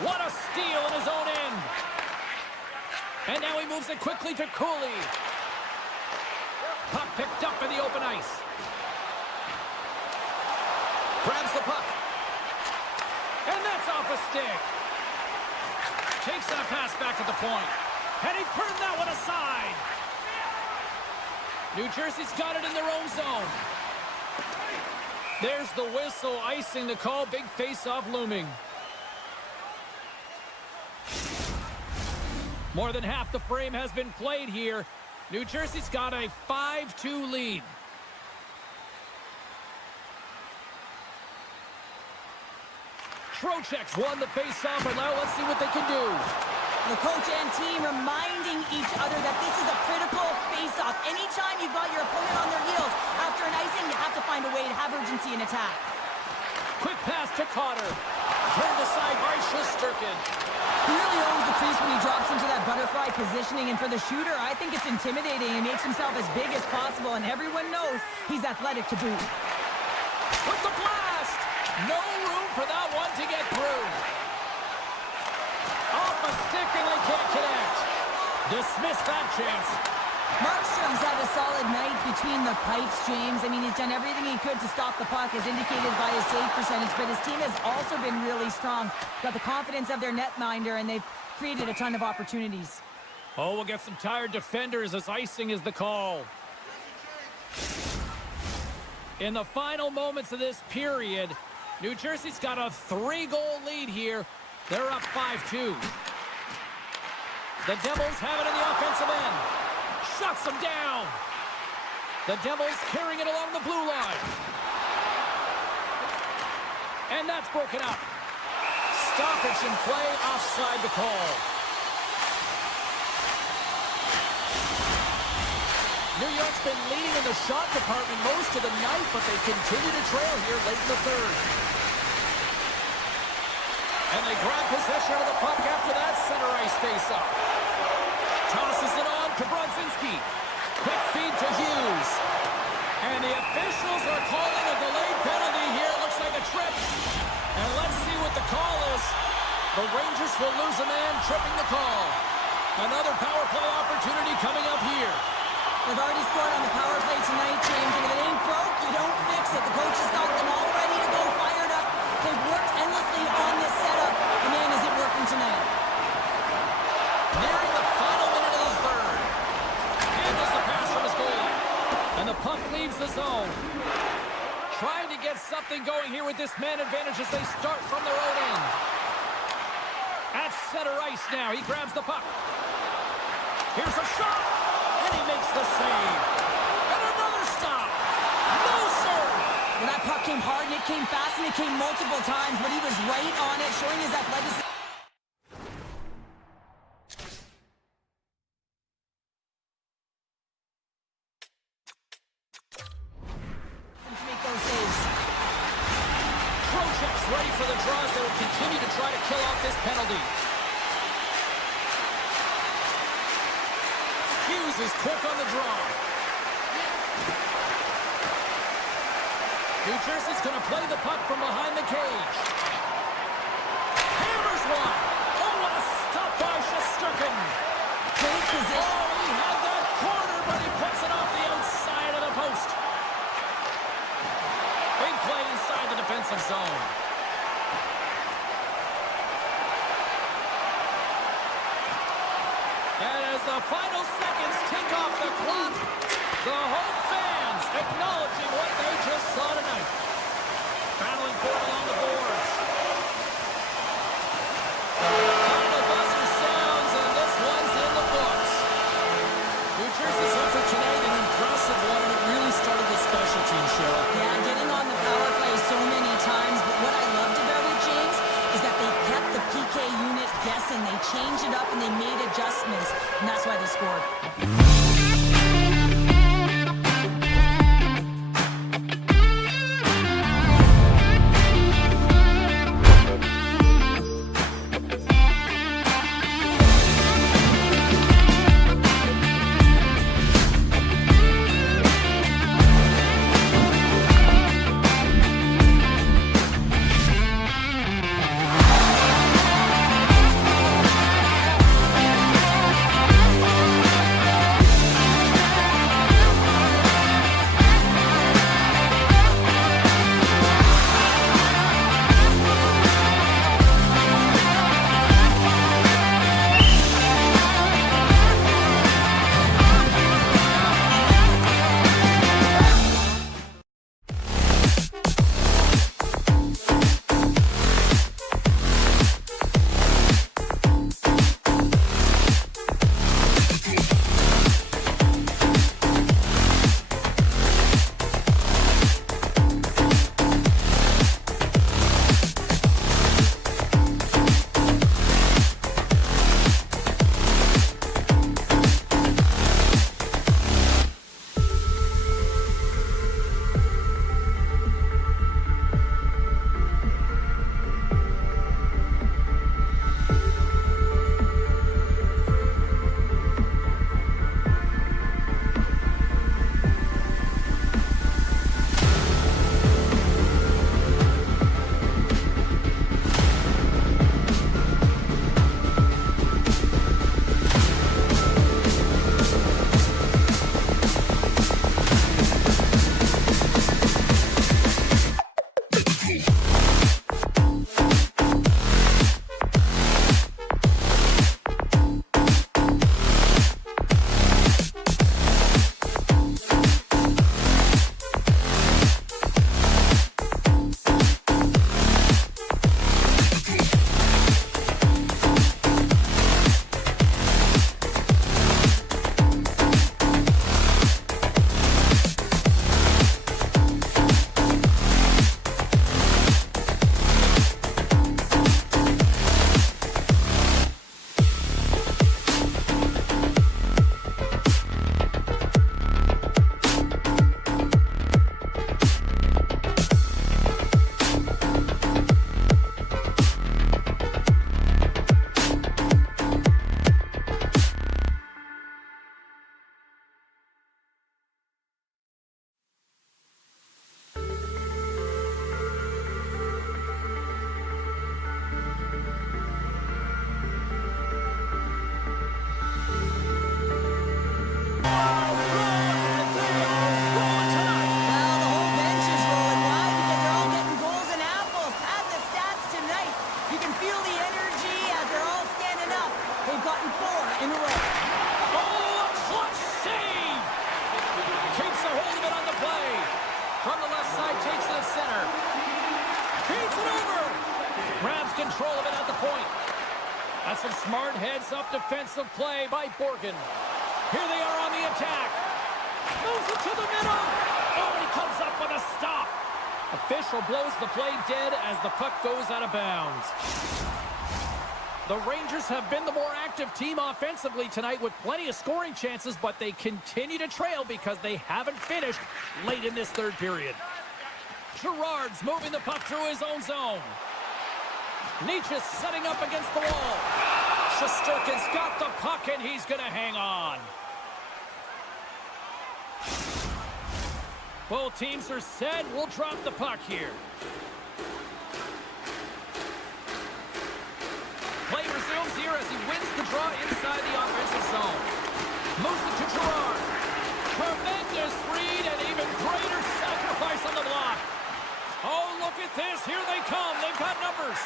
What a steal in his own end. And now he moves it quickly to Cooley. Puck picked up in the open ice. Grabs the puck. And that's off a stick. Takes that pass back at the point. And he turned that one aside. New Jersey's got it in their own zone. There's the whistle, icing the call. Big face-off looming. More than half the frame has been played here. New Jersey's got a 5-2 lead. Trocheck's won the face-off, and now let's see what they can do. The coach and team reminding each other that this is a critical face-off. Anytime you've got your opponent on their heels after an icing, you have to find a way to have urgency in attack. Quick pass to Cotter. Turned aside by Shesterkin. He really owns the crease when he drops into that butterfly positioning, and for the shooter, I think it's intimidating. He makes himself as big as possible, and everyone knows he's athletic to boot. With the blast! No room for that one to get through. Off a stick, and they can't connect. Dismiss that chance. Markstrom's had a solid night between the pipes, James. I mean, he's done everything he could to stop the puck, as indicated by his save percentage, but his team has also been really strong. Got the confidence of their netminder, and they've created a ton of opportunities. Oh, we'll get some tired defenders as icing is the call. In the final moments of this period, New Jersey's got a 3-goal lead here. They're up 5-2. The Devils have it in the offensive end. Shuts them down. The Devils carrying it along the blue line. And that's broken up. Stoppage in play, offside the call. New York's been leading in the shot department most of the night, but they continue to trail here late in the third. And they grab possession of the puck after that center ice faceoff. Tosses it on to Brodzinski. Quick feed to Hughes. And the officials are calling a delayed penalty here. It looks like a trip. And let's see what the call is. The Rangers will lose a man, tripping the call. Another power play opportunity coming up here. They've already scored on the power play tonight, James, and if it ain't broke, you don't fix it. The coach has got them all ready to go, fired up. They've worked endlessly on this setup, and man, is it working tonight. Nearing the final minute of the third. Handles the pass from his goalie. And the puck leaves the zone. Trying to get something going here with this man advantage as they start from their own end. At center ice now, he grabs the puck. Here's a shot! And he makes the save. And another stop. No, sir! Well, that puck came hard, and it came fast, and it came multiple times, but he was right on it, showing his athleticism. To make those saves. Trocheck's ready for the draws. They will continue to try to kill off this penalty. Hughes is quick on the draw. New Jersey's going to play the puck from behind the cage. Hammers one. Oh, what a stop by Shesterkin. Great position. Oh, he had that corner, but he puts it off the outside of the post. Big play the final seconds tick off the clock, the home fans acknowledging what they just saw tonight. Battling for it along the boards. Final buzzer sounds, and this one's in the books. New Jersey's effort tonight, an impressive one, and it really started with special teams, Cheryl. Yeah, getting on the power play so many times, but what I loved about it, James, is that they kept the PK unit guessing. They changed it up and they made adjustments, and that's why they scored. Control of it at the point. That's some smart heads-up defensive play by Borgen. Here they are on the attack. Moves it to the middle. Oh, he comes up with a stop. Official blows the play dead as the puck goes out of bounds. The Rangers have been the more active team offensively tonight with plenty of scoring chances, but they continue to trail because they haven't finished late in this third period. Girard's moving the puck through his own zone. Nietzsche's setting up against the wall. Shesterkin's got the puck, and he's going to hang on. Both teams are set. We'll drop the puck here. Play resumes here as he wins the draw inside the offensive zone. Moves it to Girard. Tremendous read and even greater sacrifice on the block. Oh, look at this. Here they come. They've got numbers.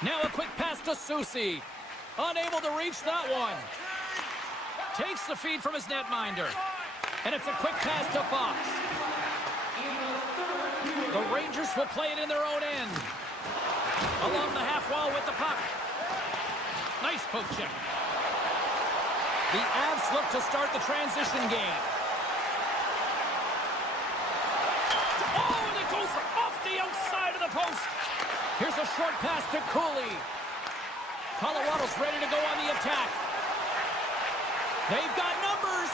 Now a quick pass to Susi. Unable to reach that one. Takes the feed from his netminder. And it's a quick pass to Fox. The Rangers will play it in their own end. Along the half wall with the puck. Nice poke check. The Avs look to start the transition game. Oh, and it goes off the outside of the post. Here's a short pass to Cooley. Colorado's ready to go on the attack. They've got numbers.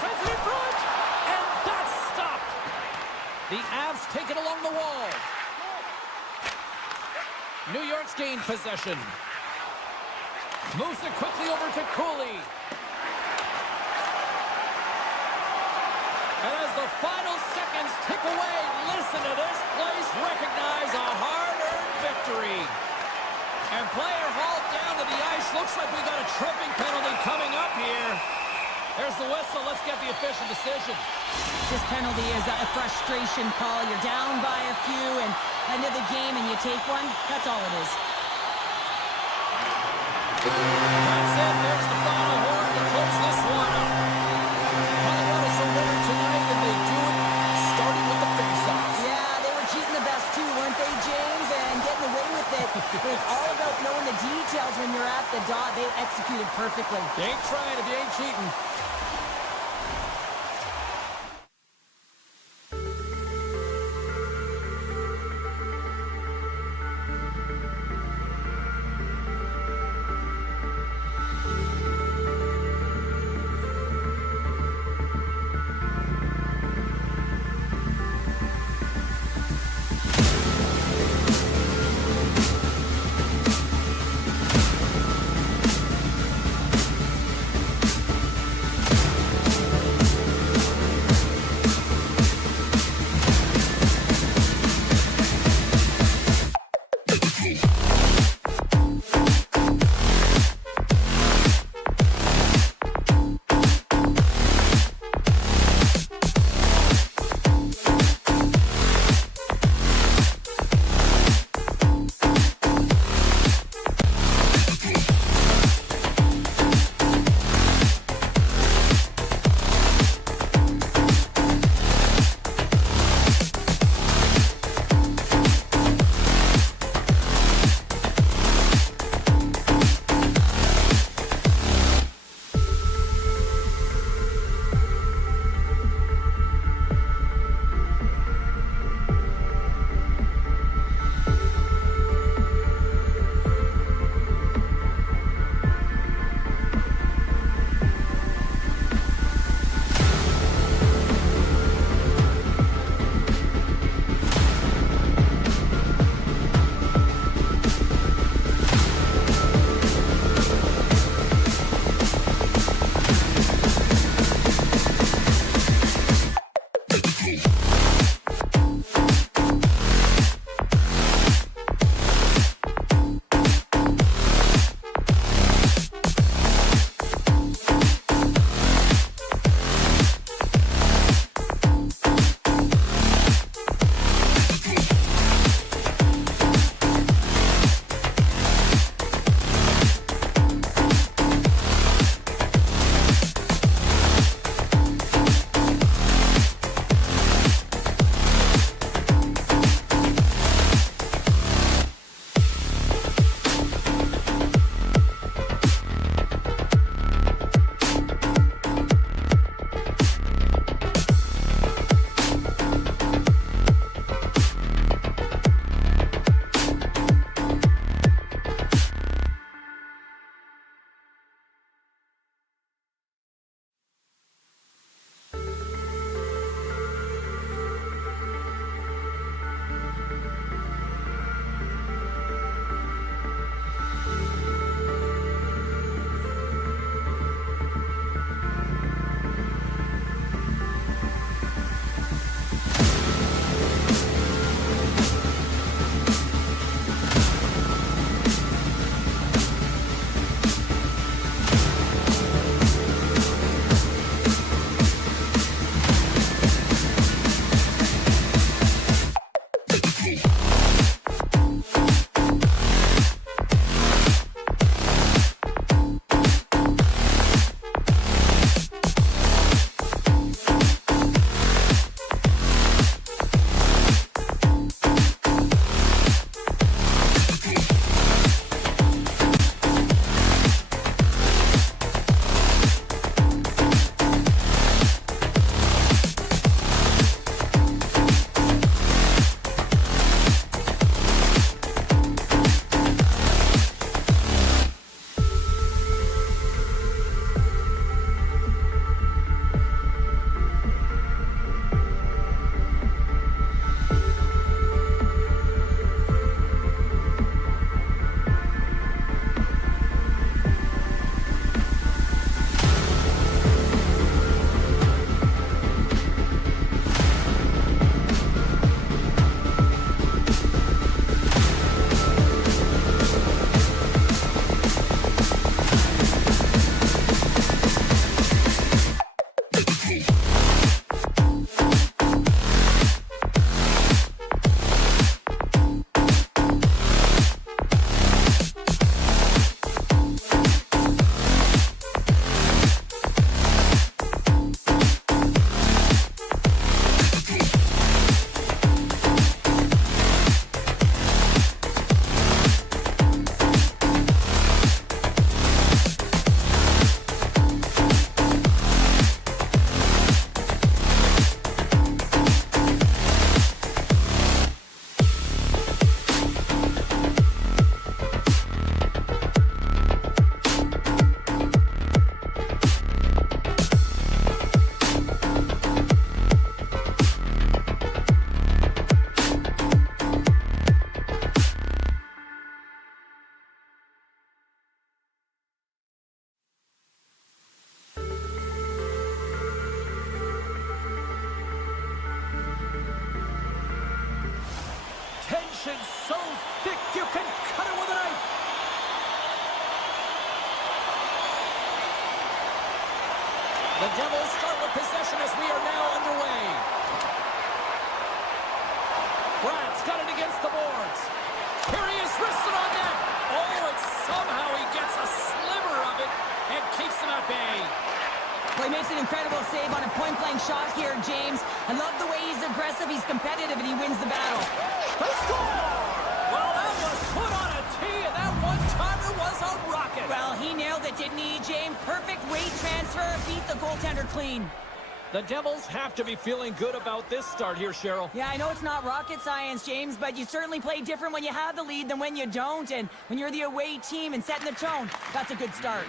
Sends it in front. And that's stopped. The Avs take it along the wall. New York's gained possession. Moves it quickly over to Cooley. And as the final seconds tick away, listen to this place recognize a hard-earned victory. And player hauled down to the ice. Looks like we got a tripping penalty coming up here. There's the whistle. Let's get the official decision. This penalty is a frustration call. You're down by a few and end of the game and you take one. That's all it is. That's it. There's the final horn to close this one up. Colorado's a winner tonight, and they do it starting with the face-offs. Yeah, they were cheating the best too, weren't they, James? And getting away with it. It's all about knowing the details when you're at the dot. They executed perfectly. You ain't trying if you ain't cheating. Possession so thick you can cut it with a knife. The Devils start with possession as we are now underway. Brad's got it against the boards. Here he is, wristed on net. Oh, and somehow he gets a sliver of it and keeps him at bay. Well, he makes an incredible save on a point-blank shot here, James. I love the way he's aggressive, he's competitive, and he wins the battle. They score! Well, that was put on a tee, and that one-timer was a rocket. Well, he nailed it, didn't he, James? Perfect weight transfer, beat the goaltender clean. The Devils have to be feeling good about this start here, Cheryl. Yeah, I know it's not rocket science, James, but you certainly play different when you have the lead than when you don't. And when you're the away team and setting the tone, that's a good start.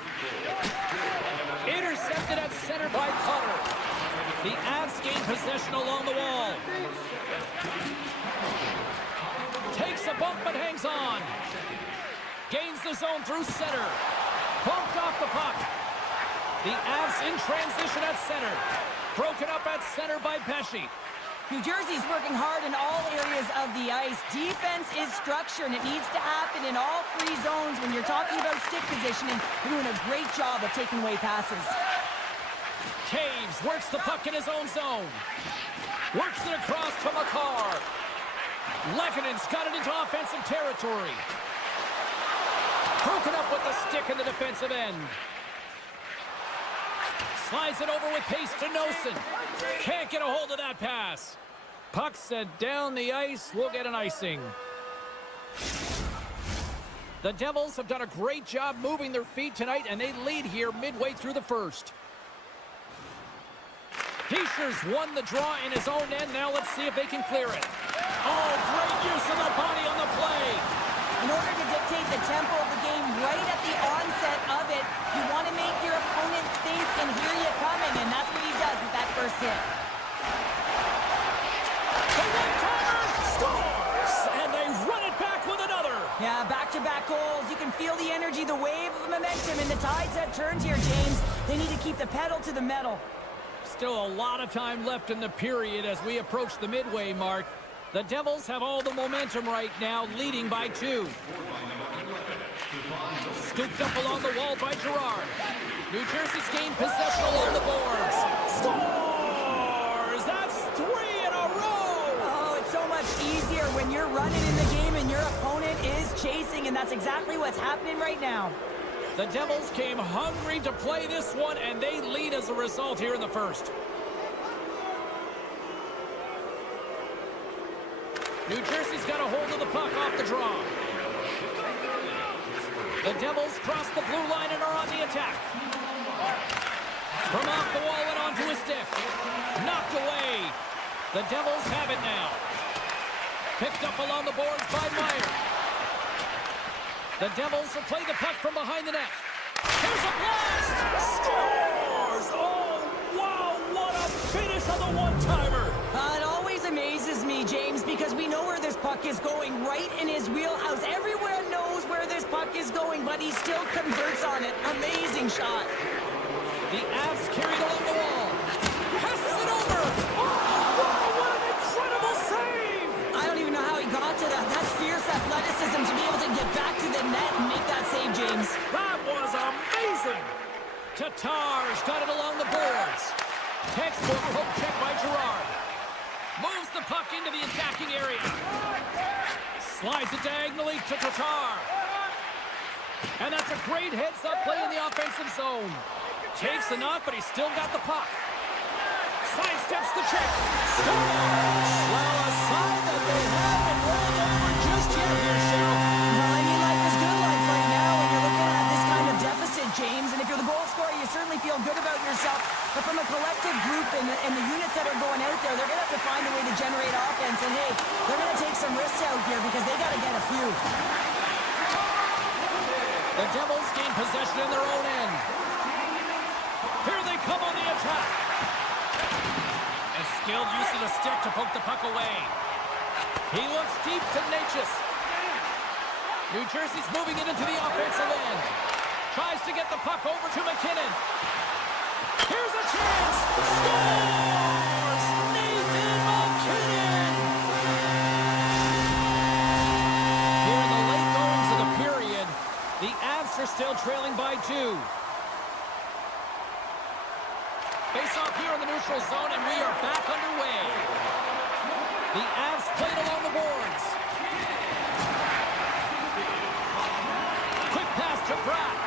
Intercepted at center by Cutter. The Avs gain possession along the wall. Takes a bump but hangs on. Gains the zone through center. Bumped off the puck. The Avs in transition at center. Broken up at center by Pesci. New Jersey's working hard in all areas of the ice. Defense is structure, and it needs to happen in all three zones. When you're talking about stick positioning, they're doing a great job of taking away passes. Taves works the puck in his own zone. Works it across to MaakY. Lekkinen got it into offensive territory. Broken up with the stick in the defensive end. Slides it over with pace to Nosen. Can't get a hold of that pass. Puck sent down the ice. We'll get an icing. The Devils have done a great job moving their feet tonight, and they lead here midway through the first. Heischer's won the draw in his own end. Now let's see if they can clear it. Oh, great use of the body on the play. In order to dictate the tempo of the game right at the onset of it, you want to make your opponent think and hear you coming, and that's what he does with that first hit. The one-timer scores, and they run it back with another. Yeah, back-to-back goals. You can feel the energy, the wave of momentum, and the tides have turned here, James. They need to keep the pedal to the metal. Still a lot of time left in the period as we approach the midway mark. The Devils have all the momentum right now, leading by 2. Scooped up along the wall by Girard. New Jersey's gained possession along the boards. Scores! That's 3 in a row! Oh, it's so much easier when you're running in the game and your opponent is chasing, and that's exactly what's happening right now. The Devils came hungry to play this one, and they lead as a result here in the first. New Jersey's got a hold of the puck off the draw. The Devils cross the blue line and are on the attack. From off the wall and onto his stick. Knocked away. The Devils have it now. Picked up along the boards by Meier. The Devils will play the puck from behind the net. Here's a blast! Scores! Oh, wow, what a finish on the one-timer! It always amazes me, James, because we know where this puck is going, right in his wheelhouse. Everywhere knows where this puck is going, but he still converts on it. Amazing shot. The Avs carried along the wall. Passes it over! Oh, wow, what an incredible save! I don't even know how he got to that. That's fierce athleticism to be able to get back to the net and make that save, James. That was amazing! Tatar's got it along the boards. Textbook poke check by Girard. Moves the puck into the attacking area. Slides it diagonally to Tatar. And that's a great heads-up play in the offensive zone. Takes the knock, but he's still got the puck. Sidesteps the check. Scores! Well, a sign that they haven't rolled over just yet here, Cheryl. Well, I mean, life is good life right now when you're looking at this kind of deficit, James. And if you're the goal scorer, you certainly feel good about yourself. But from a collective group and the units that are going out there, they're going to have to find a way to generate offense. And, hey, they're going to take some risks out here because they got to get a few. The Devils gain possession in their own end. Here they come on the attack. A skilled use of the stick to poke the puck away. He looks deep to Natchez. New Jersey's moving it into the offensive end. Tries to get the puck over to McKinnon. Here's a chance. Scores! Nathan McKinnon! still trailing by 2. Face off here in the neutral zone, and we are back underway. The Avs played along the boards. Quick pass to Pratt.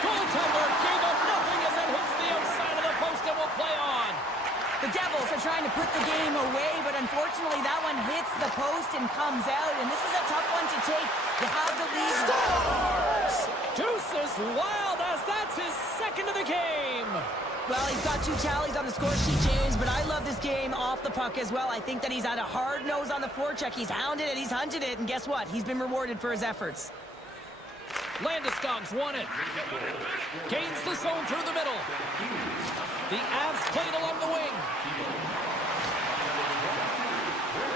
Goaltender gave up nothing as it hits the outside of the post and will play on. The Devils are trying to put the game away, but unfortunately that one hits the post and comes out, and this is a tough one to take. You have the lead. Scores! Deuces Wild as that's his second of the game. Well, he's got 2 tallies on the score sheet, James, but I love this game off the puck as well. I think that he's had a hard nose on the forecheck. He's hounded it, he's hunted it, and guess what? He's been rewarded for his efforts. Landeskog's won it. Gains the zone through the middle. The Avs played along the wing.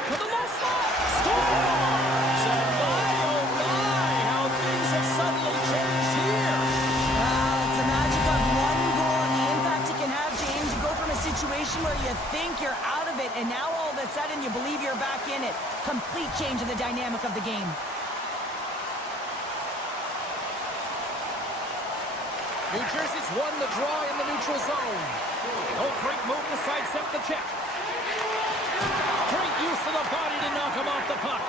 To the left side. Scores! And oh my, how things have suddenly changed here. It's the magic of one goal and the impact it can have, James. You go from a situation where you think you're out of it, and now all of a sudden you believe you're back in it. Complete change in the dynamic of the game. New Jersey's won the draw in the neutral zone. Oh, great move to sidestep the check. Great use of the body to knock him off the puck.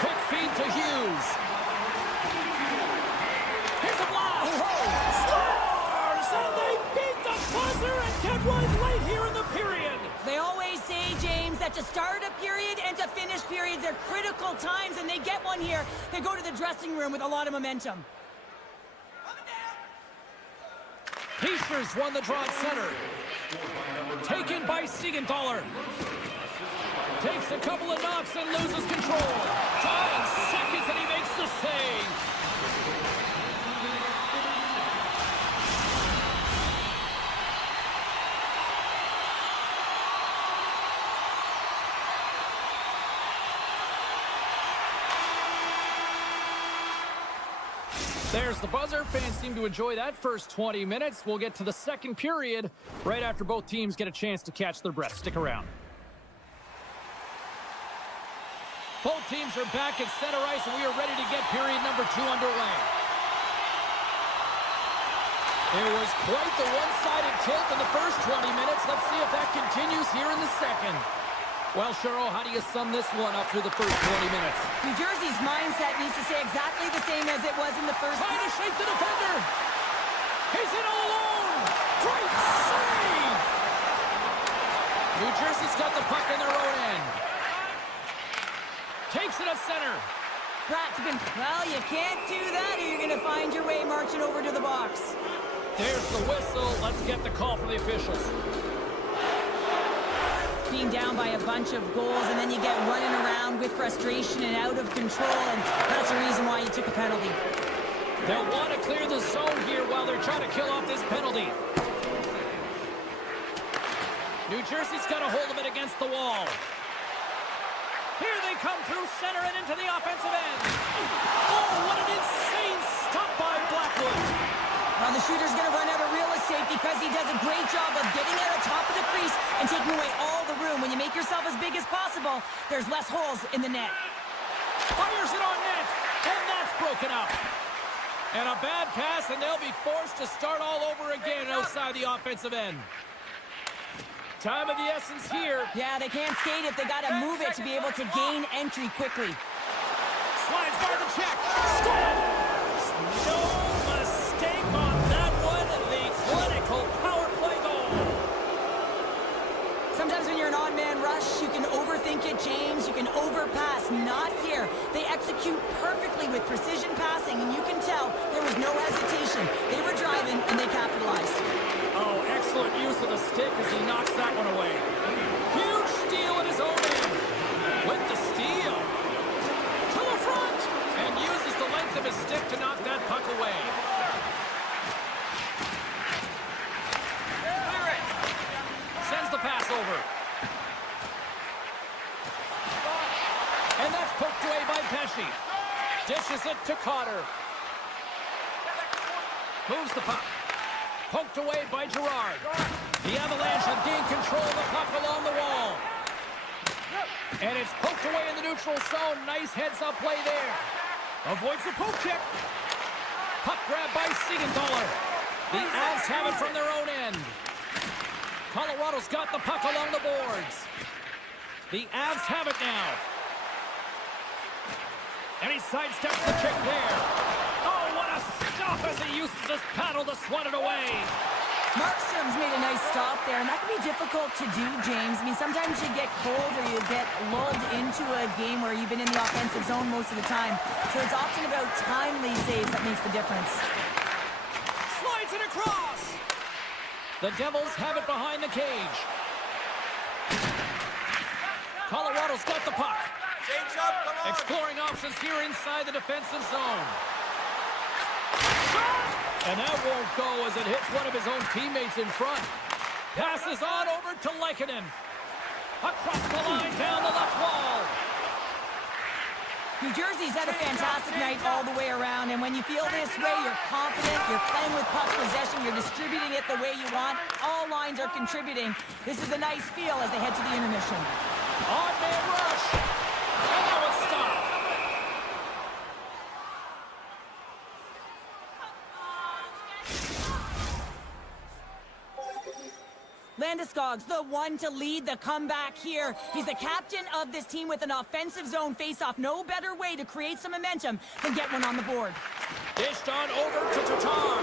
Quick feed to Hughes. Here's a blast. Scores! And they beat the buzzer and get one late here in the period. They always say, James, that to start a period and to finish periods are critical times, and they get one here. They go to the dressing room with a lot of momentum. Peacher's won the draw at center. Taken by Siegenthaler. Takes a couple of knocks and loses control. 5 seconds and he makes the save. There's the buzzer. Fans seem to enjoy that first 20 minutes. We'll get to the second period right after both teams get a chance to catch their breath. Stick around. Both teams are back at center ice, and we are ready to get period number 2 underway. There was quite the one-sided tilt in the first 20 minutes. Let's see if that continues here in the second. Well, Cheryl, how do you sum this one up through the first 20 minutes? New Jersey's mindset needs to stay exactly the same as it was in the first. Trying to shake the defender. He's in all alone. Great save. New Jersey's got the puck in their own end. Takes it at center. Pratt's been, well, you can't do that or you're going to find your way marching over to the box. There's the whistle. Let's get the call from the officials. Being down by a bunch of goals, and then you get running around with frustration and out of control, and that's the reason why you took a penalty. They'll want to clear the zone here while they're trying to kill off this penalty. New Jersey's got a hold of it against the wall. Here they come through center and into the offensive end. Oh, what an insane stop by Blackwood. Well, the shooter's going to run out of real estate because he does a great job of getting out of top of the crease and taking away all the room. When you make yourself as big as possible, there's less holes in the net. Fires it on net, and that's broken up. And a bad pass, and they'll be forced to start all over again outside the offensive end. Time of the essence here. Yeah, they can't skate it. They got to move it to be able to gain entry quickly. Slides by the check. Scores! No mistake on that one. The clinical power play goal. Sometimes when you're an odd-man rush, you can overthink it, James. You can overpass. Not here. They execute perfectly with precision passing, and you can tell there was no hesitation. They were driving, and they capitalized. Oh, excellent use of the stick as he knocks that one away. Huge steal at his own end. With the steal. To the front. And uses the length of his stick to knock that puck away. Sends the pass over. And that's poked away by Pesce. Dishes it to Cotter. Moves the puck. Poked away by Girard. The Avalanche have gained control of the puck along the wall. And it's poked away in the neutral zone. Nice heads-up play there. Avoids the poke check. Puck grab by Siegenthaler. The Avs have it from their own end. Colorado's got the puck along the boards. The Avs have it now. And he sidesteps the check there. Oh, what a stop as he uses his paddle to swat it away. Markstrom's made a nice stop there, and that can be difficult to do, James. I mean, sometimes you get cold or you get lulled into a game where you've been in the offensive zone most of the time. So it's often about timely saves that makes the difference. Slides it across. The Devils have it behind the cage. Colorado's got the puck. Exploring options here inside the defensive zone. And that won't go as it hits one of his own teammates in front. Passes on over to Lehkonen. Across the line, down the left wall. New Jersey's had a fantastic night all the way around, and when you feel this way, you're confident, you're playing with puck possession, you're distributing it the way you want. All lines are contributing. This is a nice feel as they head to the intermission. Odd man rush. And that was stopped. Landeskog's the one to lead the comeback here. He's the captain of this team with an offensive zone faceoff. No better way to create some momentum than get one on the board. Dished on over to Tatar.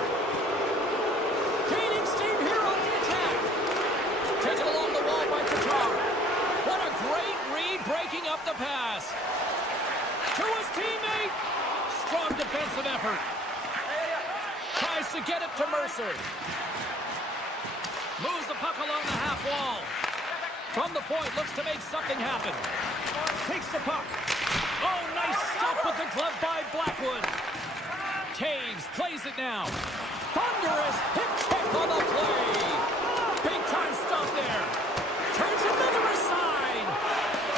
Gaining steam here on the attack. Taken along the wall by Tatar. What a great read breaking up the pass. To his teammate. Strong defensive effort. Tries to get it to Mercer. Moves the puck along the half wall. From the point, looks to make something happen. Takes the puck. Oh, nice stop with the glove by Blackwood. Taves plays it now. Thunderous hip check on the play. Big time stop there. Turns it to the other side.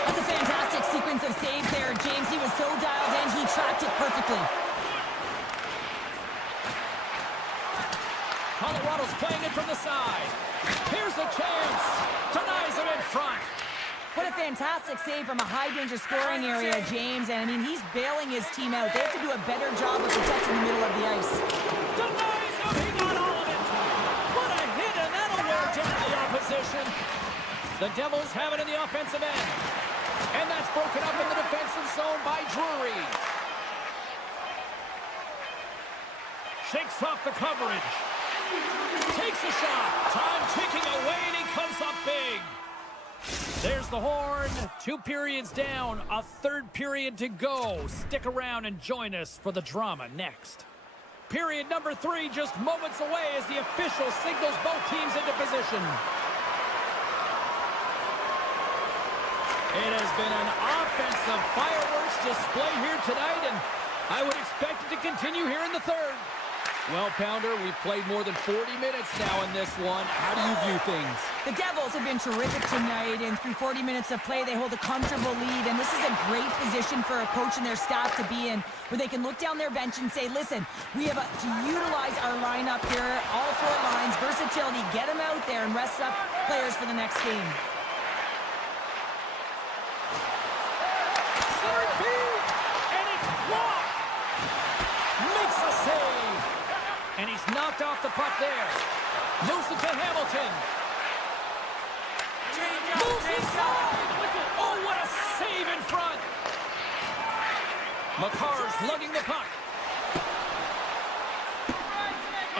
That's a fantastic sequence of saves there, James. He was so dialed in, he tracked it perfectly. Colorado's playing it from the side. Here's a chance. Denies him in front. What a fantastic save from a high-danger scoring area, James. And, I mean, he's bailing his team out. They have to do a better job of protecting the middle of the ice. Denies him. He got all of it. What a hit, and that'll wear down the opposition. The Devils have it in the offensive end. And that's broken up in the defensive zone by Drury. Shakes off the coverage. Takes a shot. Time ticking away, and he comes up big. There's the horn. 2 periods down. A third period to go. Stick around and join us for the drama next. Period number 3 just moments away as the official signals both teams into position. It has been an offensive fireworks display here tonight, and I would expect it to continue here in the third. Well, Pounder, we've played more than 40 minutes now in this one. How do you view things? The Devils have been terrific tonight, and through 40 minutes of play, they hold a comfortable lead, and this is a great position for a coach and their staff to be in, where they can look down their bench and say, listen, we have to utilize our lineup here, all 4 lines, versatility, get them out there and rest up players for the next game. Center feed, and it's blocked. Makes a save. And he's knocked off the puck there. Moves it to Hamilton. Moves inside. Oh, what a save in front. McCarr's lugging the puck.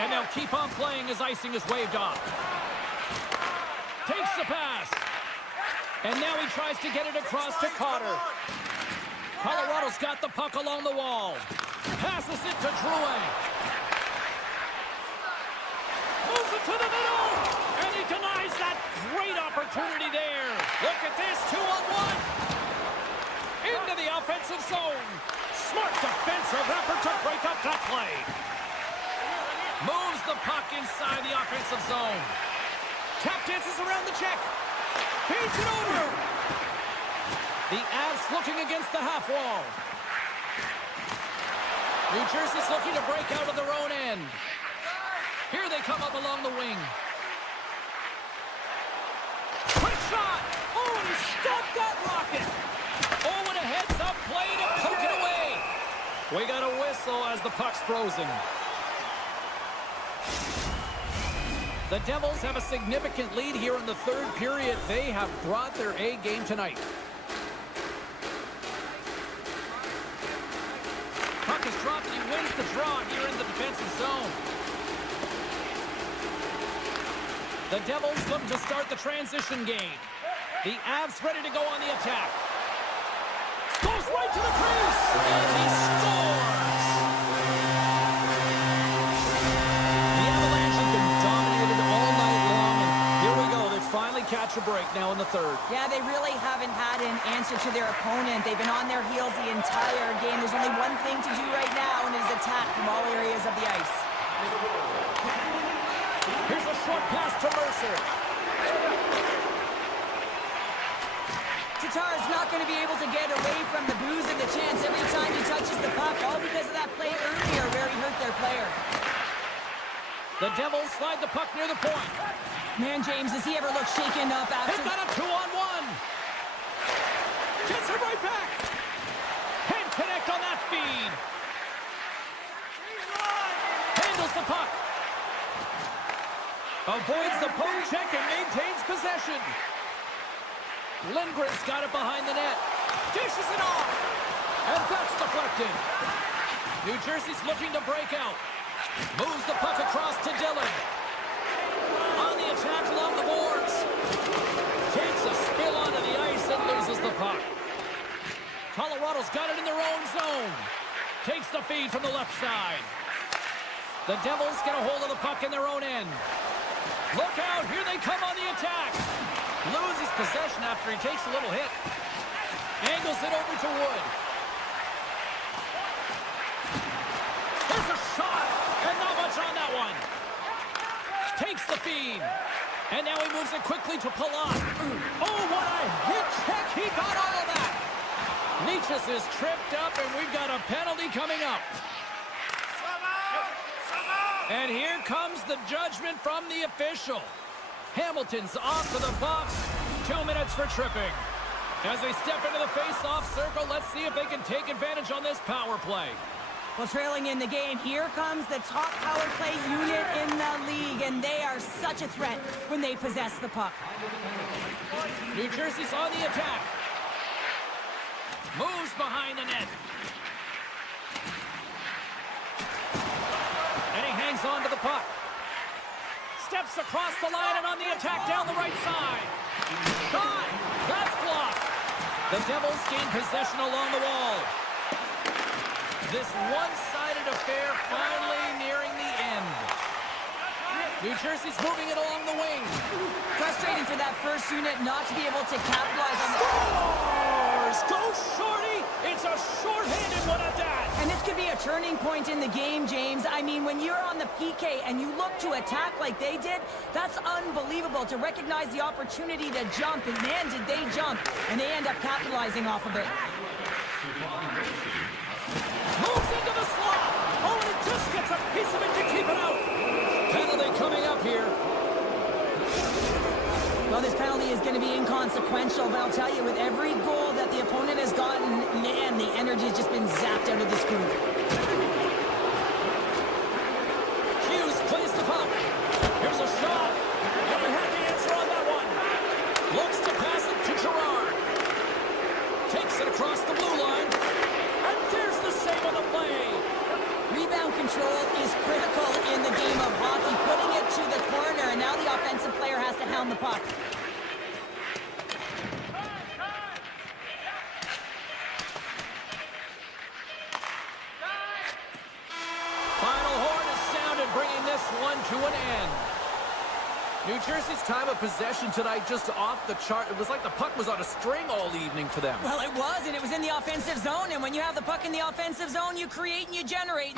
And they'll keep on playing as icing is waved off. Takes the pass. And now he tries to get it across to Cotter. Colorado's got the puck along the wall. Passes it to Drouin. Moves it to the middle, and he denies that great opportunity there. Look at this, 2-on-1. Into the offensive zone. Smart defensive effort to break up that play. Moves the puck inside the offensive zone. Tap dances around the check. Feeds it over. The Avs looking against the half wall. New Jersey's looking to break out of their own end. Here they come up along the wing. Quick shot! Oh, and he stopped that rocket! Oh, and a heads-up play to poke it away. We got a whistle as the puck's frozen. The Devils have a significant lead here in the third period. They have brought their A game tonight. Puck is dropped and he wins the draw here in the defensive zone. The Devils look to start the transition game. The Avs ready to go on the attack. Goes right to the crease, and he scores! The Avalanche have been dominated all night long, and here we go. They finally catch a break now in the third. Yeah, they really haven't had an answer to their opponent. They've been on their heels the entire game. There's only one thing to do right now, and it is attack from all areas of the ice. Here's a short pass to Mercer. Tatar's not going to be able to get away from the bruise and the chance every time he touches the puck, all because of that play earlier where he hurt their player. The Devils slide the puck near the point. Man, James, does he ever look shaken up after... They've got a 2-on-1. Gets it right back. Head connect on that feed. Handles the puck. Avoids the poke check and maintains possession. Lindgren's got it behind the net. Dishes it off. And that's deflected. New Jersey's looking to break out. Moves the puck across to Dillon. On the attack along the boards. Takes a spill onto the ice and loses the puck. Colorado's got it in their own zone. Takes the feed from the left side. The Devils get a hold of the puck in their own end. Look out, here they come on the attack. Loses possession after he takes a little hit. Angles it over to Wood. There's a shot, and not much on that one. Takes the feed. And now he moves it quickly to Palat. Oh, what a hit check. He got all of that. Nietzsche is tripped up, and we've got a penalty coming up. And here comes the judgment from the official. Hamilton's off to the box. 2 minutes for tripping. As they step into the face-off circle, let's see if they can take advantage on this power play. Well, trailing in the game, here comes the top power play unit in the league, and they are such a threat when they possess the puck. New Jersey's on the attack. Moves behind the net. And he hangs on to the puck. Steps across the line and on the attack down the right side. Shot! That's blocked. The Devils gain possession along the wall. This one-sided affair finally nearing the end. New Jersey's moving it along the wing. Frustrating for that first unit not to be able to capitalize on the... Scores! Go Shorty! It's a shorthanded one at that! And this could be a turning point in the game, James. I mean, when you're on the PK and you look to attack like they did, that's unbelievable to recognize the opportunity to jump. And man, did they jump. And they end up capitalizing off of it. Moves into the slot. Oh, and it just gets a piece of it to keep it out. Penalty coming up here. Well, this penalty is going to be inconsequential, but I'll tell you, with every goal that the opponent has gotten, man, the energy has just been zapped out of this group. Hughes plays the puck. Here's a shot. And we have the answer on that one. Looks to pass it to Gerard. Takes it across the blue line. And there's the save on the play. Rebound control is critical in the game of hockey, putting it to the corner, and now the offensive player has to hound the puck. Final horn is sounded, bringing this one to an end. New Jersey's time of possession tonight just off the chart. It was like the puck was on a string all evening for them. Well, it was, and it was in the offensive zone, and when you have the puck in the offensive zone, you create and you generate.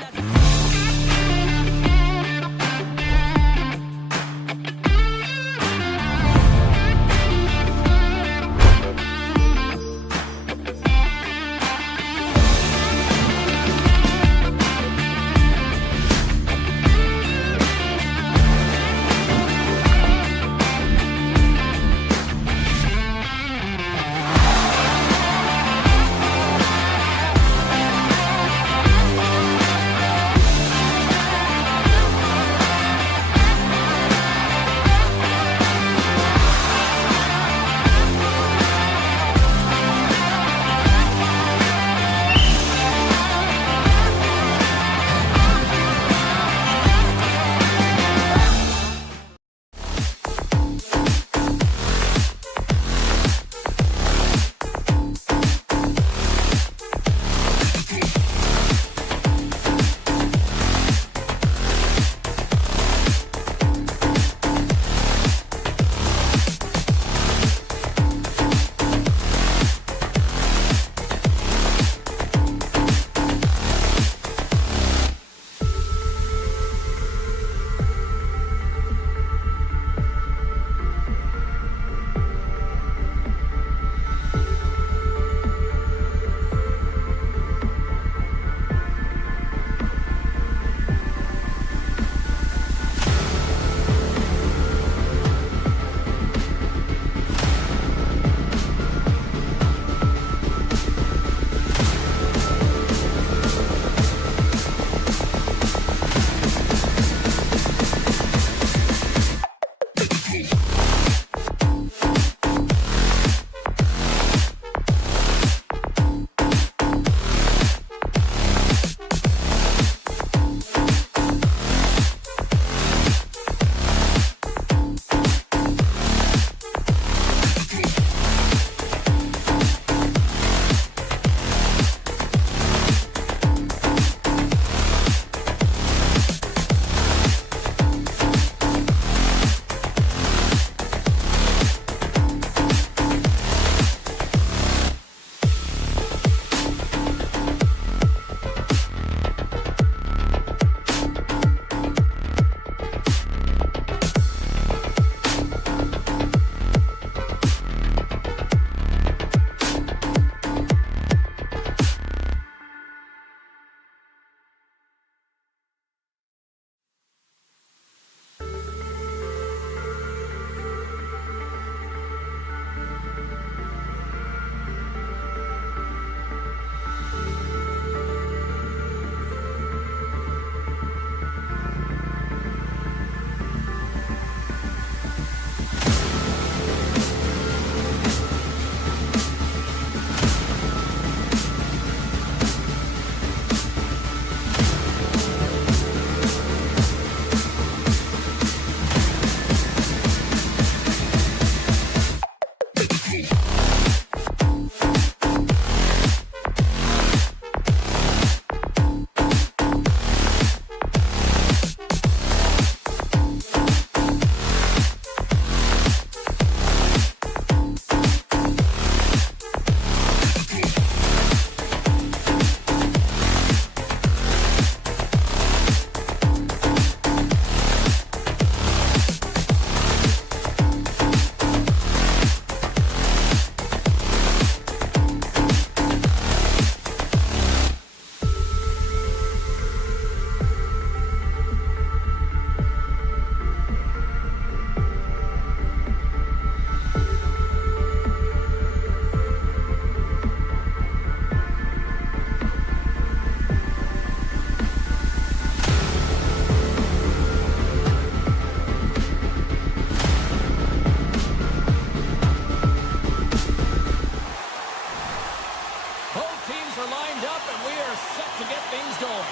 teams are lined up, and we are set to get things going.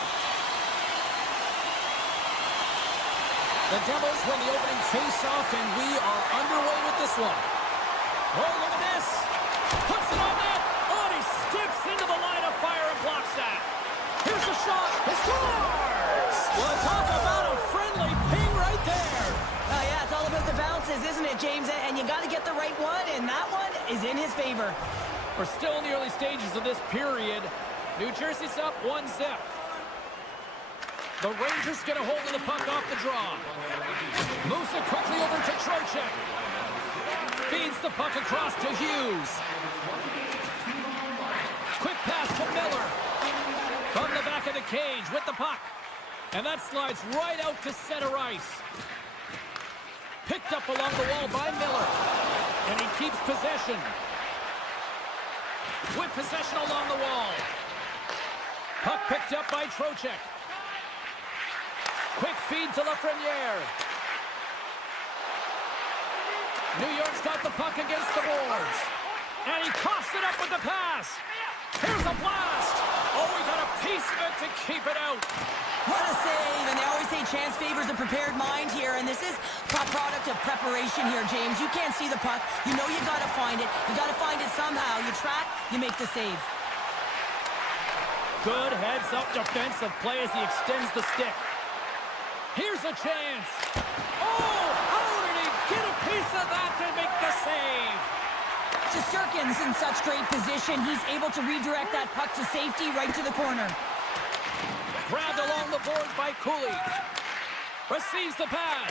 The Devils win the opening face-off, and we are underway with this one. Oh, look at this. Puts it on net. Oh, and he steps into the line of fire and blocks that. Here's the shot. He scores! Well, talk about a friendly ping right there. Oh, yeah, it's all about the bounces, isn't it, James? And you got to get the right one, and that one is in his favor. We're still in the early stages of this period. New Jersey's up 1-0. The Rangers get a hold of the puck off the draw. Moves it quickly over to Trocheck. Feeds the puck across to Hughes. Quick pass to Miller. From the back of the cage with the puck. And that slides right out to center ice. Picked up along the wall by Miller. And he keeps possession. With possession along the wall. Puck picked up by Trocheck. Quick feed to Lafreniere. New York's got the puck against the boards. And he coughs it up with the pass. Here's a blast. Oh, we got a piece of it to keep it out. What a save. And they always say chance favors a prepared mind here. And this is a product of preparation here, James. You can't see the puck. You know you got to find it. You got to find it somehow. You track, you make the save. Good heads-up defensive play as he extends the stick. Here's a chance. Oh, how did he get a piece of that to make the save? Shesterkin's in such great position. He's able to redirect that puck to safety right to the corner. Grabbed along the boards by Cooley. Receives the pass.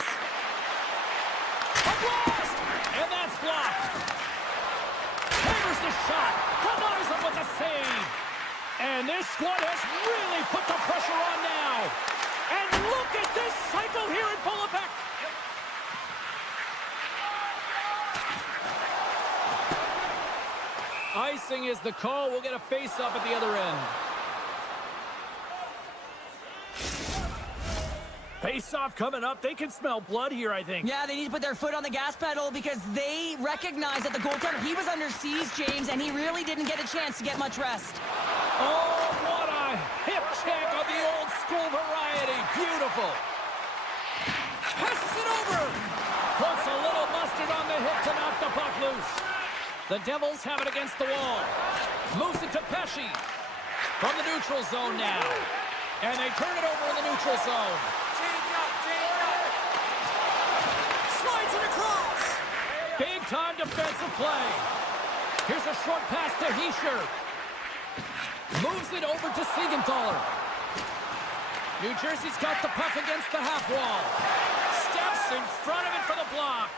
A blast! And that's blocked. Hammers the shot. Denies him with the save. And this squad has really put the pressure on now. And look at this cycle here in full effect. Icing is the call. We'll get a face-off at the other end. Face-off coming up. They can smell blood here, I think. Yeah, they need to put their foot on the gas pedal because they recognize that the goaltender, he was under siege, James, and he really didn't get a chance to get much rest. Oh, what a hip check of the old school variety. Beautiful. Passes it over. Puts a little mustard on the hip to knock the puck loose. The Devils have it against the wall. Moves it to Pesce. From the neutral zone now. And they turn it over in the neutral zone. Slides it across. Big time defensive play. Here's a short pass to Hischier. Moves it over to Siegenthaler. New Jersey's got the puck against the half wall. Steps in front of it for the block.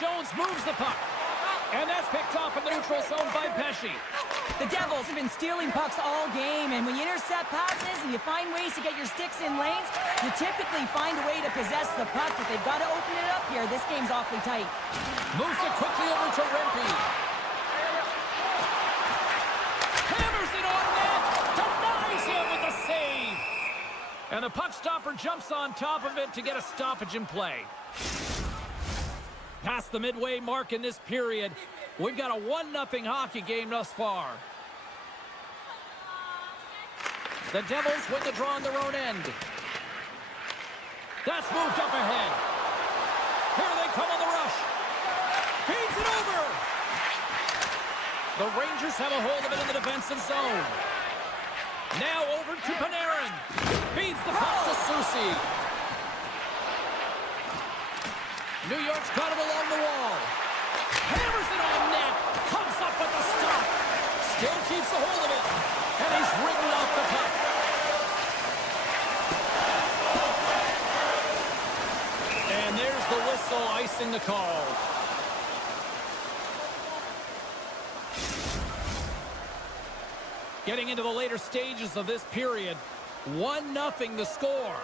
Jones moves the puck. And that's picked off in the neutral zone by Pesce. The Devils have been stealing pucks all game, and when you intercept passes and you find ways to get your sticks in lanes, you typically find a way to possess the puck, but they've got to open it up here. This game's awfully tight. Moves it quickly over to Rempe. Hammers it on net. Denies him with the save. And the puck stopper jumps on top of it to get a stoppage in play. Past the midway mark in this period, we've got a 1-0 hockey game thus far. The Devils win the draw on their own end. That's moved up ahead. Here they come on the rush. Feeds it over. The Rangers have a hold of it in the defensive zone. Now over to Panarin. Feeds the puck to Soucy. New York's got it along the wall. Hammers it on net. Comes up with the stop. Still keeps a hold of it. And he's ridden off the puck. And there's the whistle icing the call. Getting into the later stages of this period. 1-0 the score.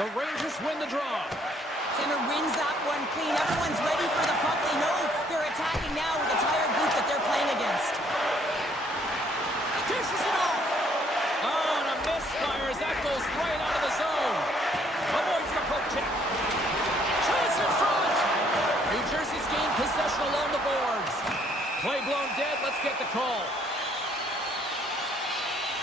The Rangers win the draw. Center wins that one clean. Everyone's ready for the puck. They know they're attacking now with the entire group that they're playing against. Dishes it off. Oh, and a misfire as that goes right out of the zone. Avoids the poke check. Chance in front. New Jersey's gained possession along the boards. Play blown dead. Let's get the call.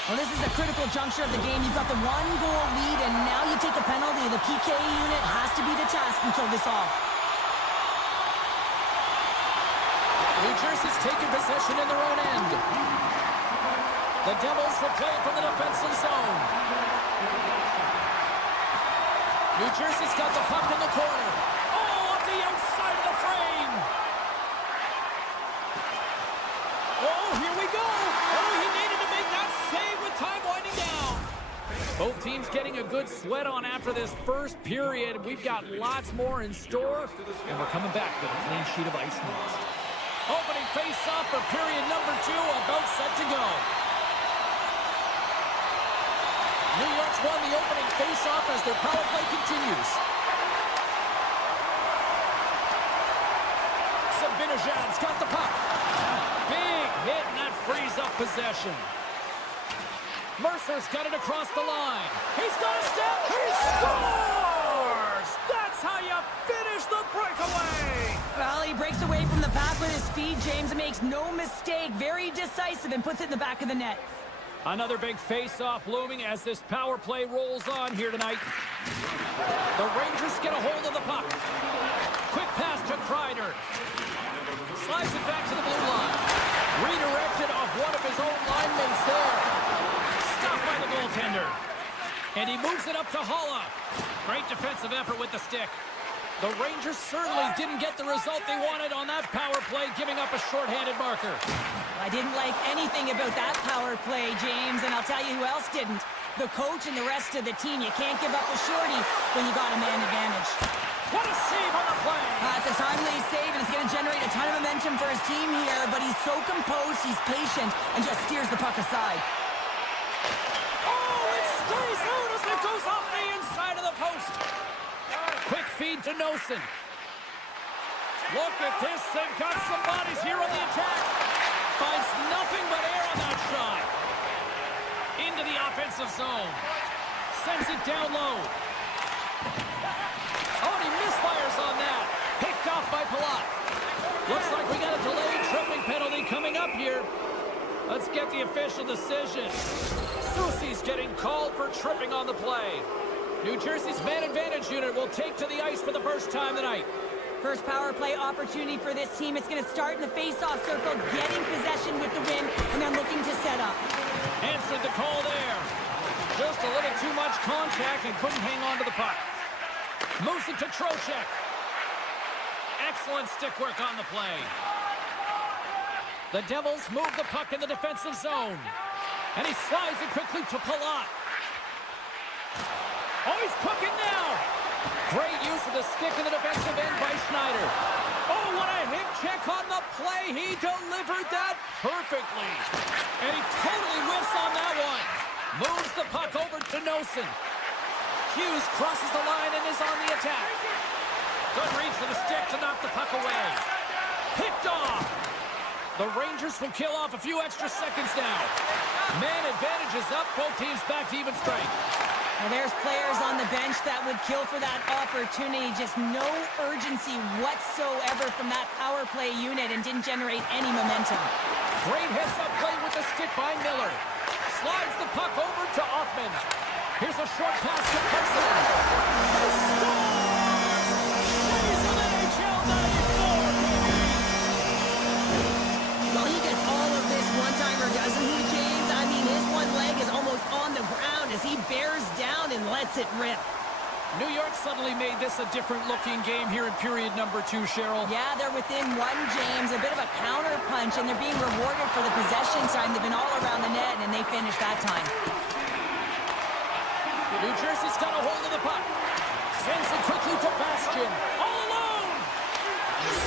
Well, this is a critical juncture of the game. You've got the one-goal lead, and now you take a penalty. The PK unit has to be the task and kill this off. New Jersey's taking possession in their own end. The Devils will play from the defensive zone. New Jersey's got the puck in the corner. Oh, off the outside of the frame. Oh, here we go. Oh, he needed to make that save with time winding down. Both teams getting a good sweat on after this first period. We've got lots more in store, and we're coming back with a clean sheet of ice next. Opening face-off for period number 2, about set to go. New York's won the opening face-off as their power play continues. Zibanejad's got the puck. Big hit, and that frees up possession. Mercer's got it across the line. He's got a step. He scores! That's how you finish the breakaway! Well, he breaks away from the pack with his speed, James, and makes no mistake. Very decisive and puts it in the back of the net. Another big face-off looming as this power play rolls on here tonight. The Rangers get a hold of the puck. Quick pass to Kreider. Slides it back to the blue line. Redirected off one of his own line mates there. Stopped by the goaltender. And he moves it up to Holla. Great defensive effort with the stick. The Rangers certainly didn't get the result they wanted on that power play, giving up a shorthanded marker. I didn't like anything about that power play, James, and I'll tell you who else didn't. The coach and the rest of the team. You can't give up a shorty when you got a man advantage. What a save on the play! It's a timely save, and it's going to generate a ton of momentum for his team here, but he's so composed, he's patient, and just steers the puck aside. Oh, it stays out as it goes off the inside of the post. Quick feed to Nosen. Look at this. They've got some bodies here on the attack. Finds nothing but air on that shot. Into the offensive zone. Sends it down low. Oh, and he misfires on that. Picked off by Palat. Looks like we got a delayed tripping penalty coming up here. Let's get the official decision. Soucy's getting called for tripping on the play. New Jersey's man advantage unit will take to the ice for the first time tonight. First power play opportunity for this team. It's going to start in the face-off circle, getting possession with the win, and then looking to set up. Answered the call there. Just a little too much contact and couldn't hang on to the puck. Moves it to Trocheck. Excellent stick work on the play. The Devils move the puck in the defensive zone. And he slides it quickly to Palat. Oh, he's cooking now. Great use of the stick in the defensive end by Schneider. Oh, what a hip check on the play. He delivered that perfectly. And he totally whiffs on that one. Moves the puck over to Nosen. Hughes crosses the line and is on the attack. Good reach for the stick to knock the puck away. Picked off. The Rangers will kill off a few extra seconds now. Man advantage is up. Both teams back to even strength. Now there's players on the bench that would kill for that opportunity. Just no urgency whatsoever from that power play unit and didn't generate any momentum. Great heads-up play with the stick by Miller. Slides the puck over to Offman. Here's a short pass to Person. He scores! He's an NHL 94, baby! Well, he gets all of this one-timer, doesn't he, James? I mean, his one leg is almost on the ground as he bears down and lets it rip. New York suddenly made this a different-looking game here in period number 2, Cheryl. Yeah, they're within one, James. A bit of a counter-punch, and they're being rewarded for the possession time. They've been all around the net, and they finished that time. New Jersey's got a hold of the puck. Sends it quickly to Bastian. All alone!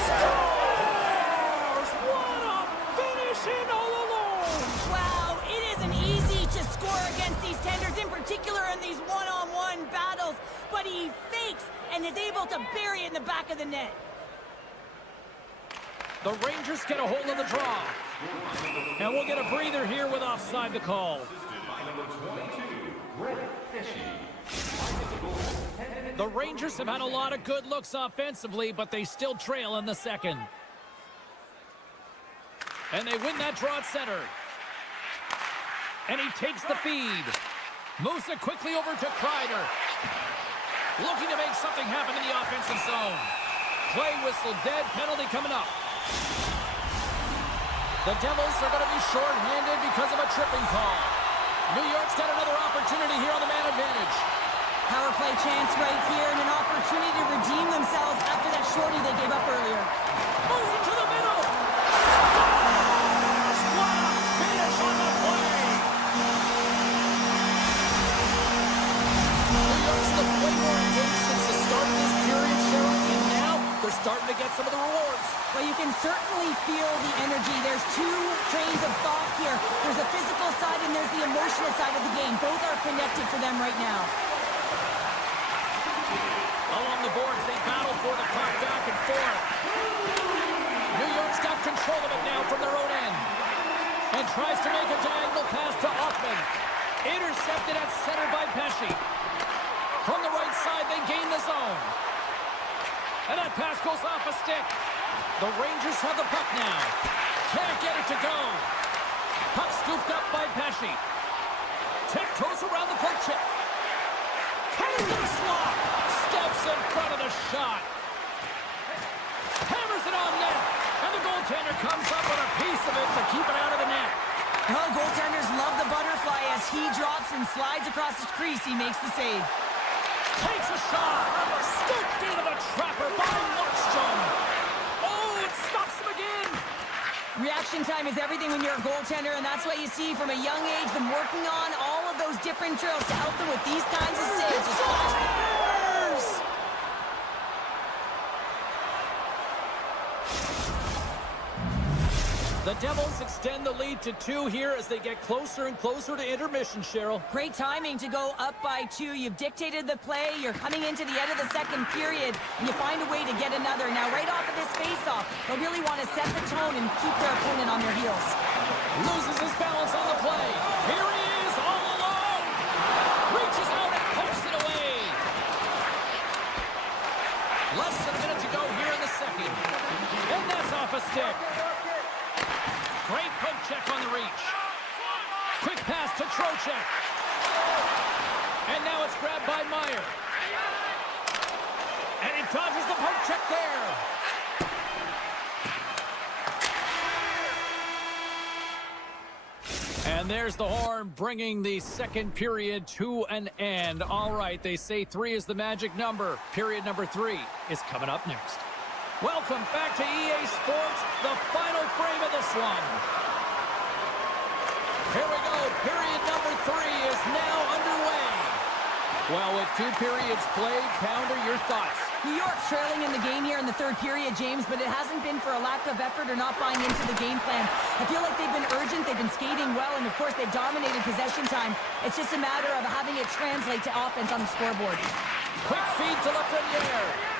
Scores! What a finish in all alone! Wow, it isn't easy to score against these tenders, in particular in these one-on-one battles, but he fakes and is able to bury it in the back of the net. The Rangers get a hold of the draw. And we'll get a breather here with offside the call. The Rangers have had a lot of good looks offensively, but they still trail in the second. And they win that draw at center. And he takes the feed. Moves it quickly over to Kreider. Looking to make something happen in the offensive zone. Play whistle dead. Penalty coming up. The Devils are going to be short-handed because of a tripping call. New York's got another opportunity here on the man advantage. Power play chance right here and an opportunity to redeem themselves after that shorty they gave up earlier. Moves it to the middle. Scores! What a finish on the play! New York's looked way more engaged since the start of this period, Cheryl, and now they're starting to get some of the rewards. Well, you can certainly feel the energy. There's two trains of thought here. There's a physical side and there's the emotional side of the game. Both are connected for them right now. Along the boards, they battle for the puck back and forth. New York's got control of it now from their own end. And tries to make a diagonal pass to Offman. Intercepted at center by Pesce. From the right side, they gain the zone. And that pass goes off a stick. The Rangers have the puck now. Can't get it to go. Puck scooped up by Pesce. Tiptoes around the poke check. Kane with a slot. Steps in front of the shot. Hammers it on net. And the goaltender comes up with a piece of it to keep it out of the net. Well, goaltenders love the butterfly as he drops and slides across his crease. He makes the save. Takes a shot. Scooped into the trapper by Markstrom. Oh, it stops him again. Reaction time is everything when you're a goaltender, and that's what you see from a young age, them working on all of those different drills to help them with these kinds of saves. The Devils extend the lead to 2 here as they get closer and closer to intermission, Cheryl. Great timing to go up by 2. You've dictated the play. You're coming into the end of the second period, and you find a way to get another. Now, right off of this face-off, they'll really want to set the tone and keep their opponent on their heels. Loses his balance on the play. Here he is, all alone. Reaches out and pokes it away. Less than a minute to go here in the second. And that's off a stick. Great poke check on the reach. Quick pass to Trocheck. And now it's grabbed by Meier. And he dodges the poke check there. And there's the horn, bringing the second period to an end. All right, they say 3 is the magic number. Period number 3 is coming up next. Welcome back to EA Sports, the final frame of this one. Here we go. Period number 3 is now underway. Well, with 2 periods played, Pounder, your thoughts? New York's trailing in the game here in the third period, James, but it hasn't been for a lack of effort or not buying into the game plan. I feel like they've been urgent, they've been skating well, and of course they dominated possession time. It's just a matter of having it translate to offense on the scoreboard. Quick feed to Lafreniere.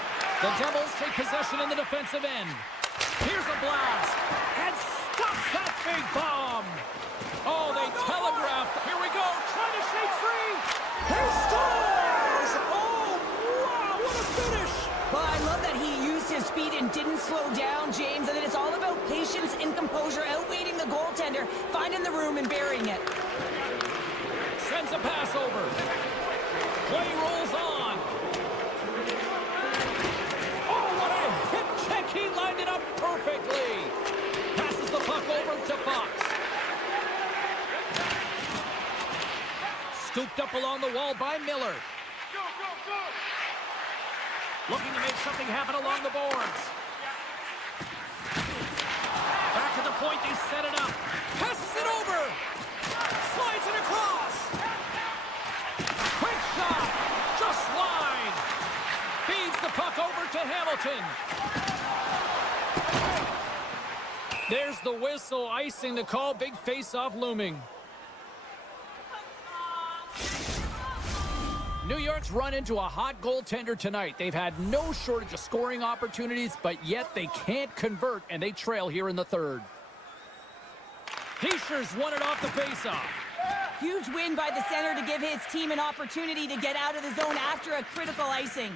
The Devils take possession in the defensive end. Here's a blast. And stops that big bomb. Oh, they telegraphed. Here we go. Trying to shake free. He scores! Oh, wow, what a finish. Well, I love that he used his speed and didn't slow down, James. And it's all about patience and composure, outweighing the goaltender, finding the room and burying it. Sends a pass over. Play rolls on. Oh, what a hip check. He lined it up perfectly. Passes the puck over to Fox. Scooped up along the wall by Miller. Looking to make something happen along the boards. Back at the point, they set it up. Passes it over. Slides it across. Quick shot. Just wide. Feeds the puck over to Hamilton. There's the whistle, icing the call. Big face-off looming. New York's run into a hot goaltender tonight. They've had no shortage of scoring opportunities, but yet they can't convert, and they trail here in the third. Heischer's won it off the faceoff. Huge win by the center to give his team an opportunity to get out of the zone after a critical icing.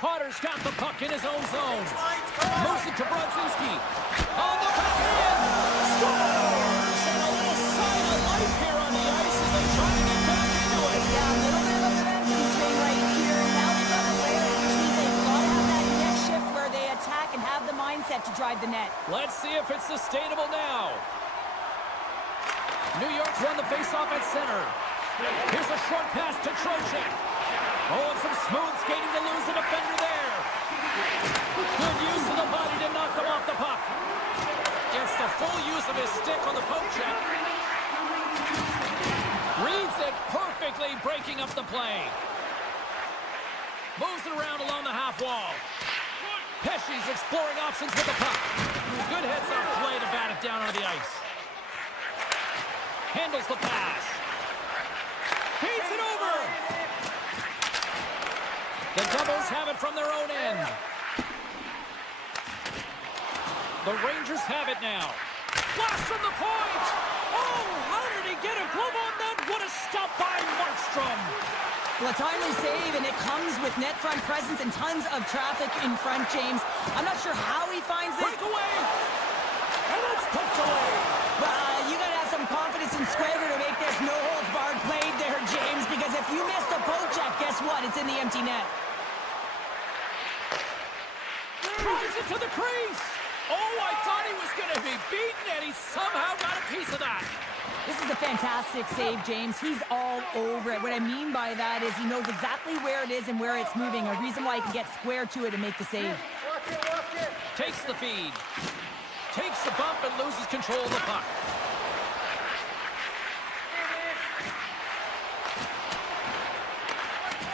Potter's got the puck in his own zone. Moves it to Brodzinski. On the backhand. Scores! And a little sign of life here on the ice as they try to get back into it. Yeah, a little bit of a momentum swing right here. Now they've got to play it, which means they've got to have that net shift where they attack and have the mindset to drive the net. Let's see if it's sustainable now. New York's won the faceoff at center. Here's a short pass to Trocheck. Oh, and some smooth skating to lose the defender there. Good use of the body to knock them off the puck. Gets the full use of his stick on the poke check. Reads it perfectly, breaking up the play. Moves it around along the half wall. Pesci's exploring options with the puck. Good heads-up play to bat it down onto the ice. Handles the pass. Feeds it over. The Devils have it from their own end. The Rangers have it now. Blast from the point. Oh, how did he get a glove on that? What a stop by Markstrom. Well, a timely save, and it comes with net front presence and tons of traffic in front, James. I'm not sure how he finds this. Breakaway. And it's poked away. You got to have some confidence in Squager to make this no-holds-barred play there, James, because if you miss the poke check, guess what? It's in the empty net. Drives it to the crease. Oh, I thought he was going to be beaten, and he somehow got a piece of that. This is a fantastic save, James. He's all over it. What I mean by that is he knows exactly where it is and where it's moving, a reason why he can get square to it and make the save. Takes the feed. Takes the bump and loses control of the puck.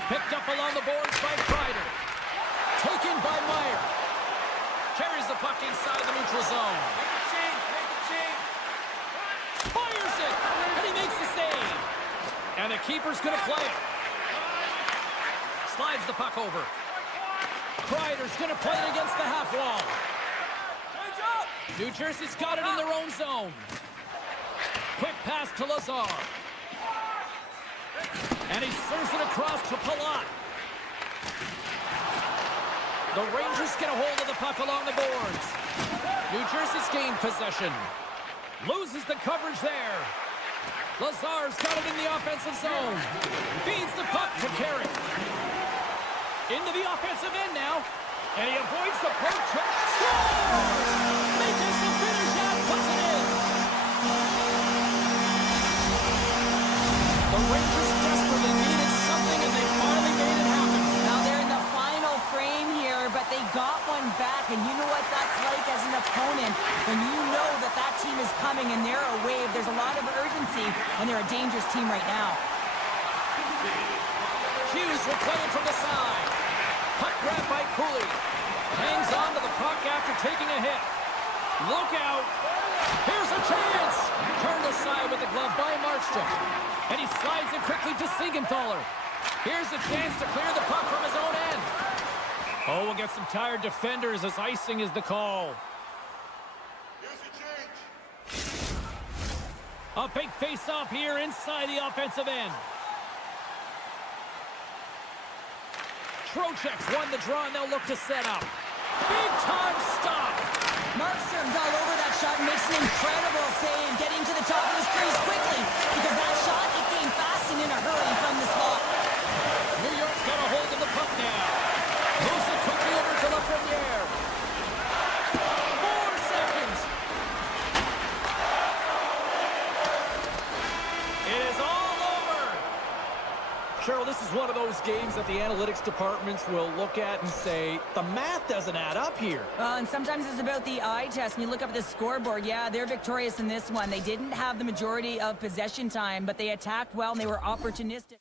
Picked up along the boards by Kreider. Taken by Meyer. Carries the puck inside the neutral zone. Fires it! And he makes the save. And the keeper's going to play it. Slides the puck over. Kreider's going to play it against the half wall. New Jersey's got it in their own zone. Quick pass to Lazar. And he serves it across to Palat. The Rangers get a hold of the puck along the boards. New Jersey's gained possession. Loses the coverage there. Lazar's got it in the offensive zone. Feeds the puck to Carey. Into the offensive end now. And he avoids the poke check. Scores! Makes a finish out, puts it in. The Rangers desperately needed something, and they finally made it happen. Now they're in the final frame here, but they got one back, and you know what that's like as an opponent. When you know that that team is coming and they're a wave, there's a lot of urgency, and they're a dangerous team right now. Hughes will play it from the side. Puck grab by Cooley. Hangs on to the puck after taking a hit. Look out. Here's a chance. Turned aside with the glove by Markstrom. And he slides it quickly to Siegenthaler. Here's a chance to clear the puck from his own end. Oh, we'll get some tired defenders as icing is the call. A big face-off here inside the offensive end. Trocheck's won the draw, and they'll look to set up. Big-time stop. Markstrom's all over that shot and makes an incredible save, getting to the top of his crease quickly, because that shot, it came fast and in a hurry from the slot. New York's got a hold of the puck now. Moves it quickly over to Lafreniere. 4 seconds. It is all over. Cheryl, this is one of those games that the analytics departments will look at and say, the math doesn't add up here. And sometimes it's about the eye test, and you look up at the scoreboard. Yeah, they're victorious in this one. They didn't have the majority of possession time, but they attacked well, and they were opportunistic.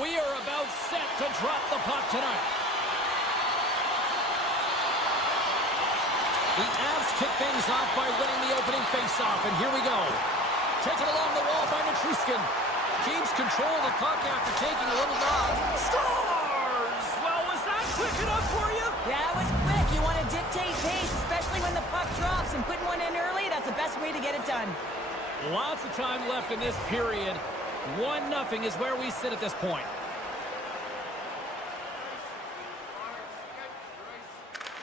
we are about set to drop the puck tonight. The Avs kick things off by winning the opening faceoff, and here we go. Taken along the wall by Nichushkin. Keeps control of the puck after taking a little knock. Scores! Well, was that quick enough for you? Yeah, it was quick. You want to dictate pace, especially when the puck drops, and putting one in early, that's the best way to get it done. Lots of time left in this period. 1-0 is where we sit at this point.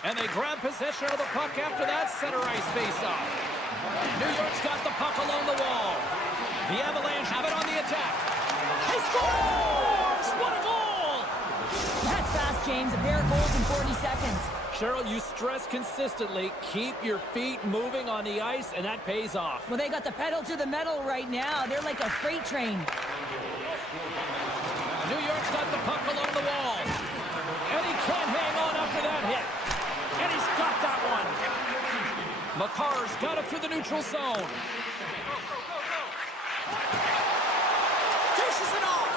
And they grab possession of the puck after that center ice face-off. New York's got the puck along the wall. The Avalanche have it on the attack. He scores! What a goal! That's fast, James. A pair of goals in 40 seconds. Cheryl, you stress consistently, keep your feet moving on the ice, and that pays off. Well, they got the pedal to the metal right now. They're like a freight train. New York's got the puck along the wall. And he can't hang on after that hit. And he's got that one. McCarr's got it through the neutral zone. Dishes it off.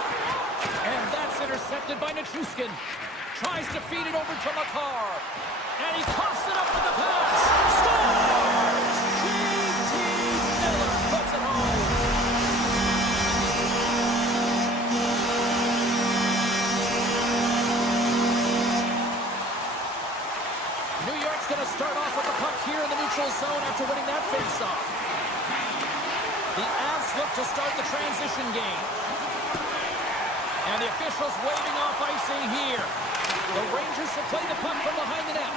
And that's intercepted by Nichushkin. Tries to feed it over to McCarr. And he coughs it up with the pass. Scores! J.T. Miller puts it home. New York's going to start off with the puck here in the neutral zone after winning that faceoff. The Avs look to start the transition game. And the officials waving off icing here. The Rangers will play the puck from behind the net.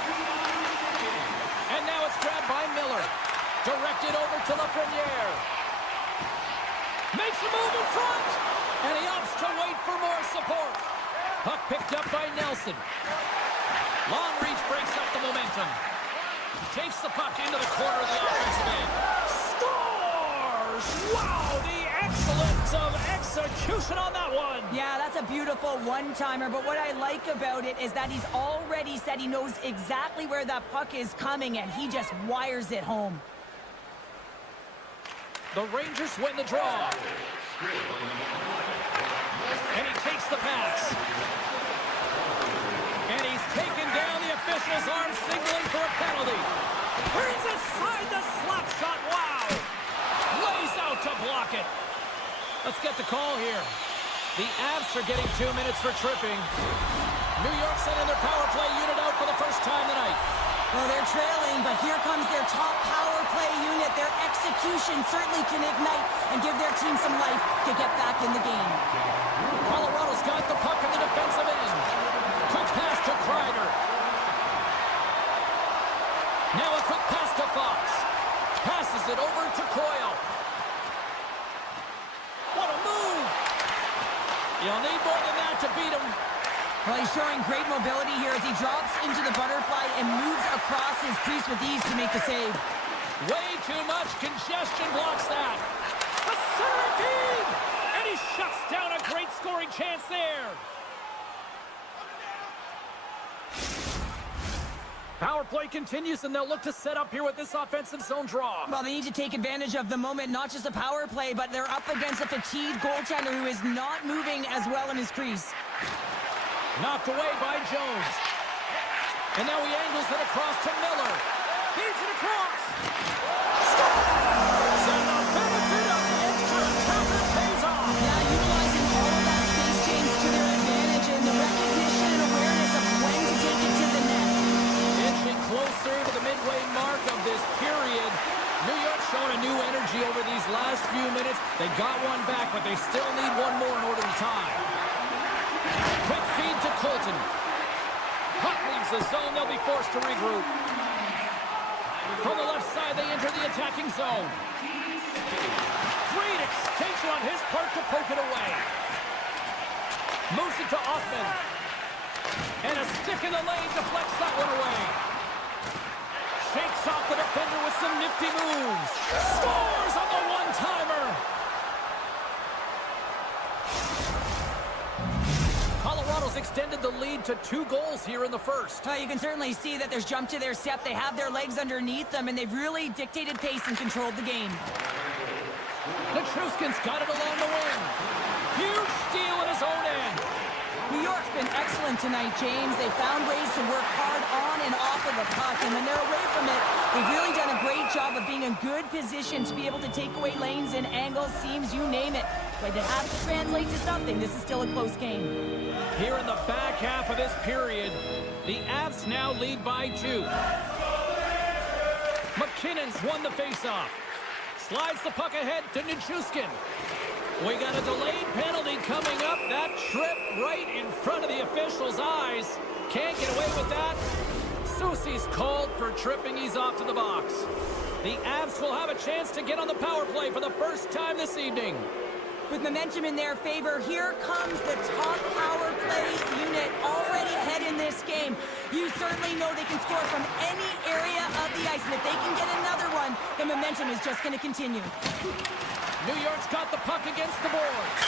And now it's grabbed by Miller. Directed over to Lafreniere. Makes a move in front. And he opts to wait for more support. Puck picked up by Nelson. Long reach breaks up the momentum. Takes the puck into the corner of the offensive end. Scores! Wow, the excellence of execution on that one. Yeah, that's a beautiful one-timer, but what I like about it is that he's already said he knows exactly where that puck is coming, and he just wires it home. The Rangers win the draw. And he takes the pass. And he's taken down the official's arm, signaling for a penalty. Turns aside the slap shot. Wow. Lays out to block it. Let's get the call here. The Avs are getting 2 minutes for tripping. New York sending their power play unit out for the first time tonight. Well, they're trailing, but here comes their top power play unit. Their execution certainly can ignite and give their team some life to get back in the game. Colorado's got the puck in the defensive end. Quick pass to Kreider. Now a quick pass to Fox. Passes it over to Coyle. What a move! You'll need more than that to beat him. Well, he's showing great mobility here as he drops into the butterfly and moves across his crease with ease to make the save. Way too much congestion blocks that. A center feed! And he shuts down a great scoring chance there. Power play continues, and they'll look to set up here with this offensive zone draw. Well, they need to take advantage of the moment, not just a power play, but they're up against a fatigued goaltender who is not moving as well in his crease. Knocked away by Jones. And now he angles it across to Miller. Feeds it across. Scores! And the benefit of the extra counter pays off. Yeah, utilizing all of that space change to their advantage and the recognition and awareness of when to take it to the net. Inching closer to the midway mark of this period. New York showing a new energy over these last few minutes. They got one back, but they still need one more in order to tie. Quick feed to Colton. Puck leaves the zone. They'll be forced to regroup. From the left side, they enter the attacking zone. Great extension on his part to poke it away. Moves it to Offman. And a stick in the lane deflects that one away. Shakes off the defender with some nifty moves. Scores on the one-timer. Colorado's extended the lead to 2 goals here in the first. You can certainly see that there's jump to their step. They have their legs underneath them, and they've really dictated pace and controlled the game. Nichushkin's got it along the wing. Huge steal in his own end. excellent tonight, James. They found ways to work hard on and off of the puck, and when they're away from it, they've really done a great job of being in good position to be able to take away lanes and angles, seams, you name it. But it has to translate to something. This is still a close game. Here in the back half of this period, the Avs now lead by 2. McKinnon's won the faceoff. Slides the puck ahead to Nichushkin. We got a delayed penalty coming up. That trip right in front of the official's eyes. Can't get away with that. Soucy's called for tripping. He's off to the box. The Avs will have a chance to get on the power play for the first time this evening. With momentum in their favor, here comes the top power play unit already ahead in this game. You certainly know they can score from any area of the ice, and if they can get another one, the momentum is just going to continue. New York's got the puck against the boards.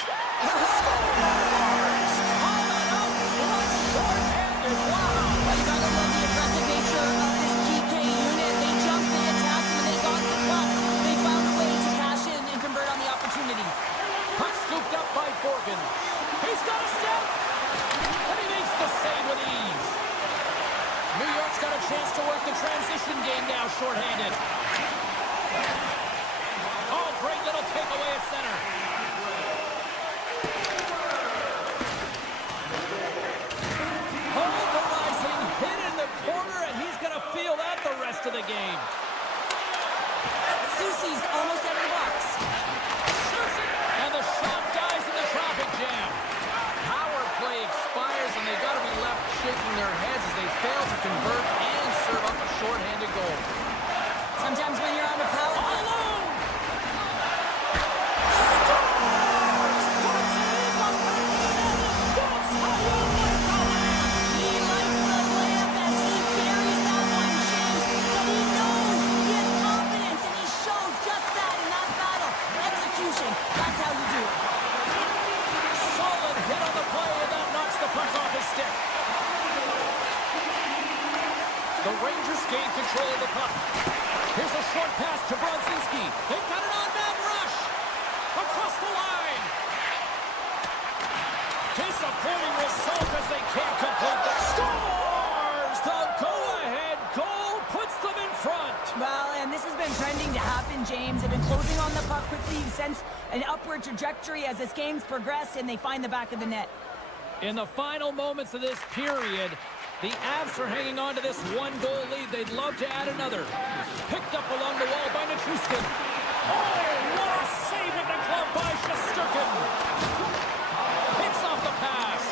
Wow, you gotta love the aggressive nature of this PK unit. They jumped, they attacked, and they got the puck. They found a way to cash in and convert on the opportunity. Puck scooped up by Borgen. He's got a step, and he makes the save with ease. New York's got a chance to work the transition game now, shorthanded. Oh, great little takeaway at center. Pulverizing, hit in the corner, and he's going to feel that the rest of the game. Soucy's almost out of the box. Shoots it, and the shot dies in the traffic jam. Power play expires, and they've got to be left shaking their heads as they fail to convert and serve up a shorthanded goal. Sometimes when you're on the power All alone! he likes the layup as he carries that one, James. But he knows he has confidence, and he shows just that in that battle. Execution, that's how you do it. Solid hit on the play, and that knocks the puck off his stick. The Rangers gain control of the puck. Here's a short pass to Brodzinski. They've got an on-man rush. Across the line. Disappointing result as they can't complete the scores. The go-ahead goal puts them in front. Well, and this has been trending to happen, James. They've been closing on the puck quickly. You sense an upward trajectory as this game's progressed, and they find the back of the net. In the final moments of this period, the Avs are hanging on to this one-goal lead. They'd love to add another. Picked up along the wall by Nichushkin. Oh, what a save at the club by Shesterkin. Picks off the pass.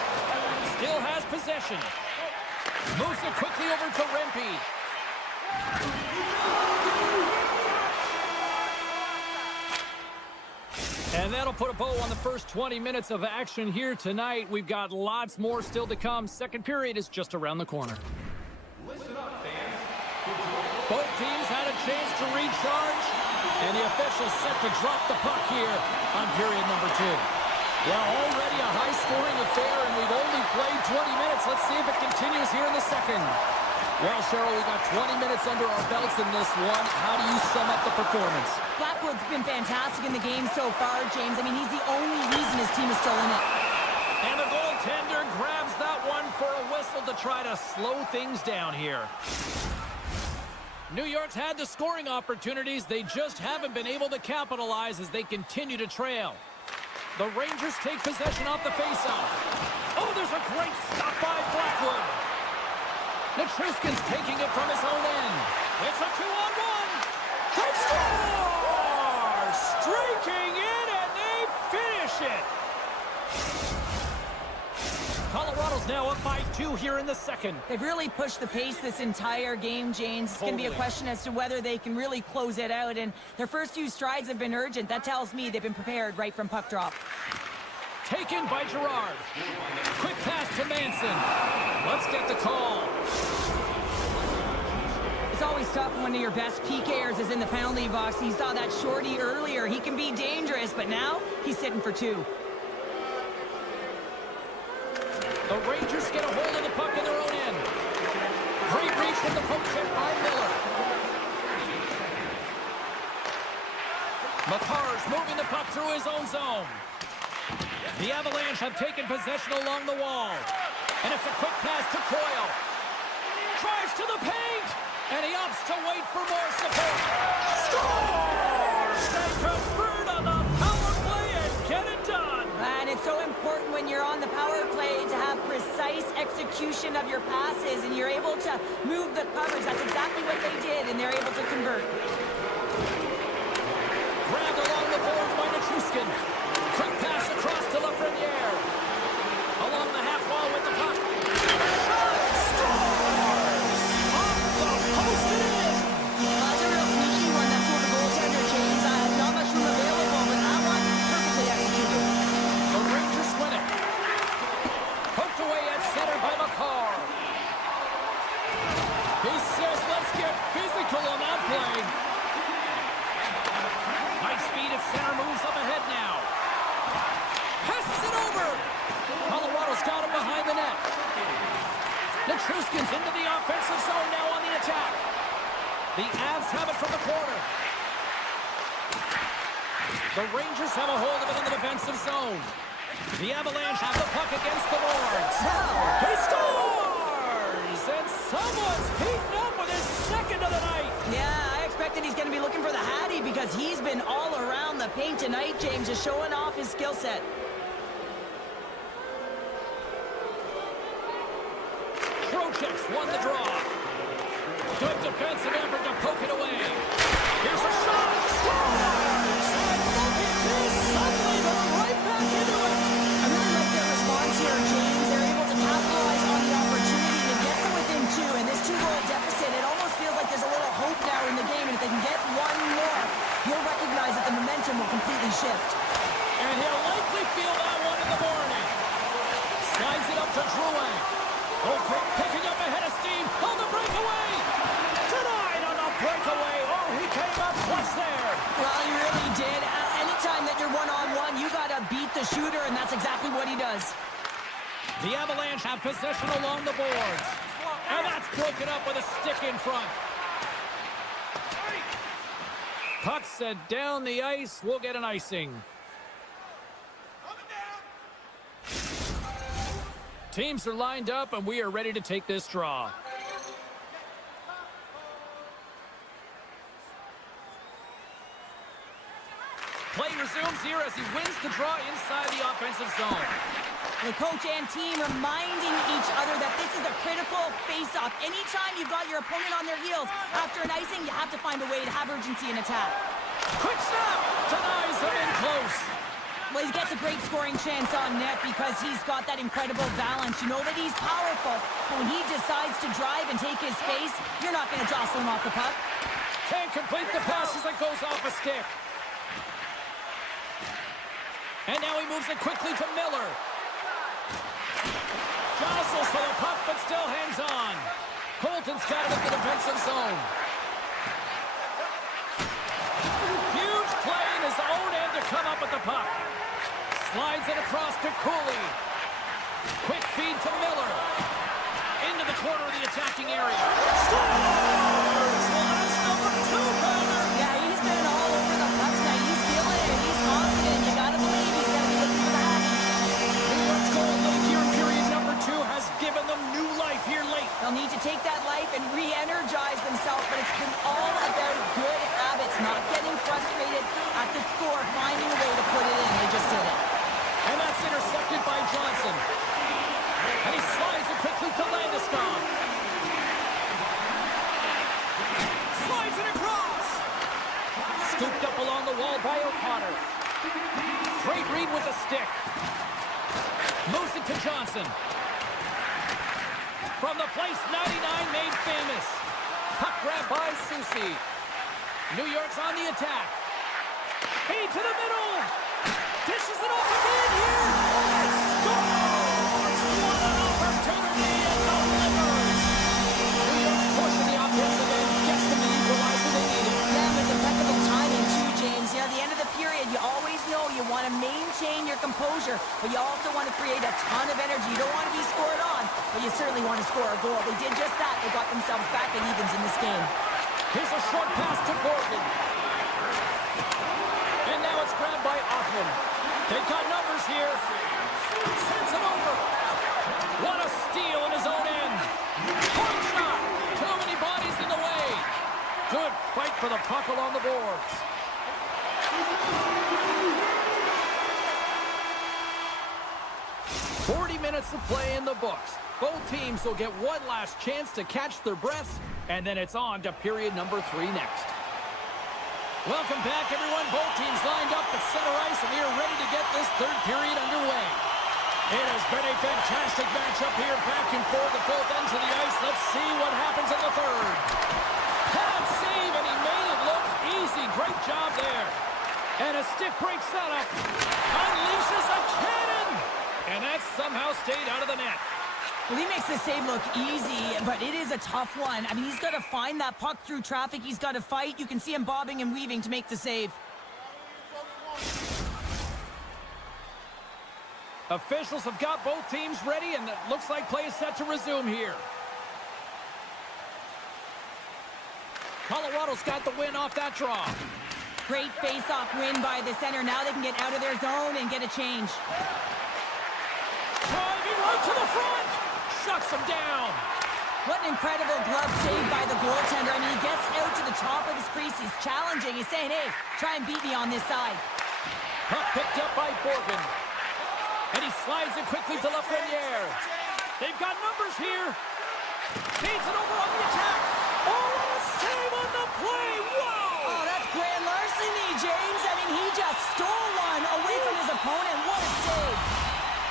Still has possession. Moves it quickly over to Rempe. And that'll put a bow on the first 20 minutes of action here tonight. We've got lots more still to come. Second period is just around the corner. Listen up, fans. Both teams had a chance to recharge, and the officials set to drop the puck here on period number 2. Well, already a high-scoring affair, and we've only played 20 minutes. Let's see if it continues here in the second. Well, Cheryl, we got 20 minutes under our belts in this one. How do you sum up the performance? Blackwood's been fantastic in the game so far, James. I mean, he's the only reason his team is still in it. And the goaltender grabs that one for a whistle to try to slow things down here. New York's had the scoring opportunities. They just haven't been able to capitalize as they continue to trail. The Rangers take possession off the faceoff. Oh, there's a great stop by Blackwood. Nichushkin's taking it from his own end. It's a 2-on-1. They score! Streaking in, and they finish it. Colorado's now up by 2 here in the second. They've really pushed the pace this entire game, James. It's going to be a question as to whether they can really close it out, and their first few strides have been urgent. That tells me they've been prepared right from puck drop. Taken by Gerard. Quick pass to Manson. Let's get the call. It's always tough when one of your best PKers is in the penalty box. You saw that shorty earlier. He can be dangerous, but now he's sitting for 2. The Rangers get a hold of the puck in their own end. Great reach from the poke check by Miller. Makar's moving the puck through his own zone. The Avalanche have taken possession along the wall. And it's a quick pass to Coyle. Drives to the paint. And he opts to wait for more support. Scores! They convert on the power play and get it done. And it's so important when you're on the power play to have precise execution of your passes, and you're able to move the coverage. That's exactly what they did, and they're able to convert. Grabbed along the boards by Nichushkin. Quick pass across to Lafreniere. Along the half wall with the puck. Shot! Scores! Off the post and in! That's a real sneaky one that fooled the goaltender, James. Not much room available, but that one perfectly executed. The Rangers win it. Poked away at center by MaakY. He says, let's get physical on that play. Nice feed at center, moves up ahead now. Passes it over. Colorado's got him behind the net. Nichushkin's into the offensive zone now on the attack. The Avs have it from the corner. The Rangers have a hold of it in the defensive zone. The Avalanche have the puck against the boards. He scores! And someone's heating up with his second of the night. Yeah, I expected he's going to be looking for the Hattie because he's been all around the paint tonight, James, just showing off his skill set. Trocheck's won the draw. Good defensive effort to poke it away. Here's a shot. Scores! And look at this. Suddenly they're right back into it. I really like their response here, James. They're able to capitalize on the opportunity to get them within two. And this two-goal deficit, it almost feels like there's a little hope now in the game. And if they can get one more, you'll recognize that the momentum will completely shift. And he'll likely feel that one in the morning. Slides it up to Drouin. Oakland picking up ahead of steam on the breakaway. Denied on the breakaway. Oh, he came up clutch there. Well, he really did. Anytime that you're one-on-one, you got to beat the shooter, and that's exactly what he does. The Avalanche have possession along the boards. And that's broken up with a stick in front. Puck set down the ice. We'll get an icing. Teams are lined up, and we are ready to take this draw. Play resumes here as he wins the draw inside the offensive zone. The coach and team reminding each other that this is a critical face-off. Anytime you've got your opponent on their heels after an icing, you have to find a way to have urgency in attack. Quick snap! Denies him in close. Well, he gets a great scoring chance on net because he's got that incredible balance. You know that he's powerful, but when he decides to drive and take his space, you're not going to jostle him off the puck. Can't complete the pass as it goes off a stick. And now he moves it quickly to Miller. Jostles for the puck, but still hangs on. Colton's got it in the defensive zone. Huge play in his own end to come up with the puck. Slides it across to Cooley. Quick feed to Miller. Into the corner of the attacking area. Scores! Well, that's number 2, Connor. Yeah, he's been all over the puck tonight. He's feeling it, and he's confident. You got to believe he's going to be looking for that. New York's goal late here in period number 2 has given them new life here late. They'll need to take that life and re-energize themselves, but it's been all about good habits, not getting frustrated at the score, finding a way to put it in. They just did it. And that's intercepted by Johnson. And he slides it quickly to Landeskog. Slides it across. Scooped up along the wall by O'Connor. Great read with the stick. Moves it to Johnson. From the place 99 made famous. Puck grab by Soucy. New York's on the attack. Feed to the middle. Dishes it off again here. And scores! What an opportunity and delivers. New York's pushing the offensive end. Gets them the equalizer they needed. Yeah, with impeccable timing too, James. You know, at the end of the period, you always know you want to maintain your composure, but you also want to create a ton of energy. You don't want to be scored on, but you certainly want to score a goal. They did just that. They got themselves back in evens in this game. Here's a short pass to Gordon. And now it's grabbed by Othman. They've got numbers here. Sends it over. What a steal. the puck along the boards. Minutes of play in the books. Both teams will get one last chance to catch their breaths, and then it's on to period number 3 next. Welcome back, everyone. Both teams lined up at center ice, and we are ready to get this third period underway. It has been a fantastic matchup here, back and forth at both ends of the ice. Let's see what happens in the third. Pad save, and he made it look easy. Great job there. And a stick breaks that up. Unleashes a cannon. And that somehow stayed out of the net. Well, he makes the save look easy, but it is a tough one. I mean, he's got to find that puck through traffic. He's got to fight. You can see him bobbing and weaving to make the save. Officials have got both teams ready, and it looks like play is set to resume here. Colorado's got the win off that draw. Great face-off win by the center. Now they can get out of their zone and get a change. Driving right to the front. Shuts him down. What an incredible glove save by the goaltender. I mean, he gets out to the top of his crease. He's challenging. He's saying, hey, try and beat me on this side. Puck picked up by Borgen. And he slides it quickly to Lafreniere. They've got numbers here. Feeds it over on the attack. Oh, what a save on the play. Whoa! Oh, that's grand larceny, James. I mean, he just stole one away from his opponent. What a save.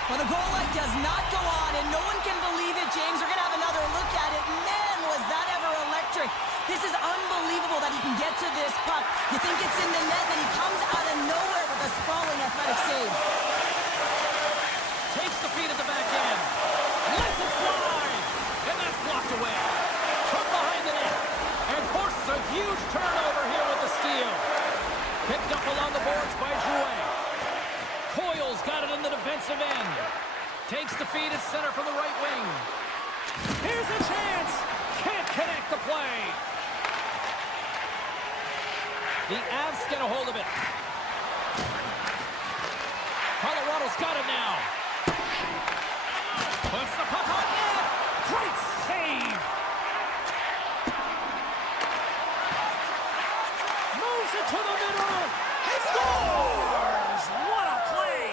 Well, the goal light does not go on, and no one can believe it, James. We're going to have another look at it. Man, was that ever electric. This is unbelievable that he can get to this puck. You think it's in the net, and he comes out of nowhere with a sprawling athletic save. Takes the feed at the back end. Lets it fly. And that's blocked away. From behind the net. And forces a huge turnover here with the steal. Picked up along the boards by Drouin. Coyle's got it in the defensive end. Takes the feed at center from the right wing. Here's a chance. Can't connect the play. The Avs get a hold of it. Colorado's got it now. Puts the puck on net. Great save. Moves it to the middle. He scores. What a play.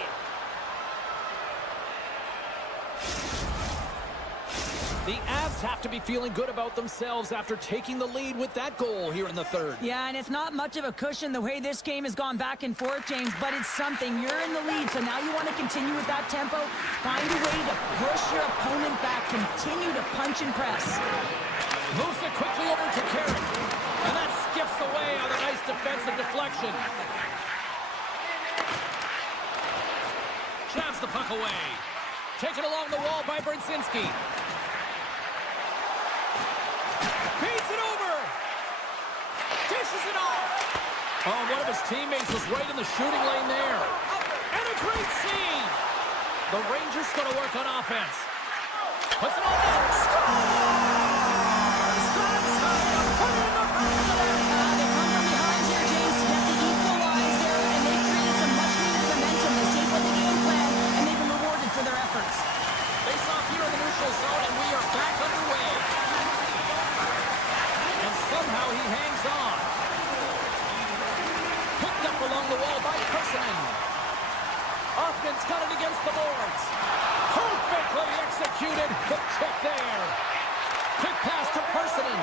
The Avs have to be feeling good about themselves after taking the lead with that goal here in the third. Yeah, and it's not much of a cushion the way this game has gone back and forth, James, but it's something. You're in the lead, so now you want to continue with that tempo. Find a way to push your opponent back. Continue to punch and press. Moves it quickly over to Carrick. And that skips away on a nice defensive deflection. Jabs the puck away. Taken along the wall by Brzezinski. Feeds it over. Dishes it off. Oh, one of his teammates was right in the shooting lane there. And a great save. The Rangers going to work on offense. Puts it on net. Scores! That's how you put it in the back of the net. They come from behind here, James, to get the equalizer, and they created some much-needed momentum. They stayed with the game plan, and they've been rewarded for their efforts. Face off here in the neutral zone, and we are back underway. And somehow he hangs on. Picked up along the wall by Persinen. Hoffman's got it against the boards. Perfectly executed. The check there. Quick pass to Persinen.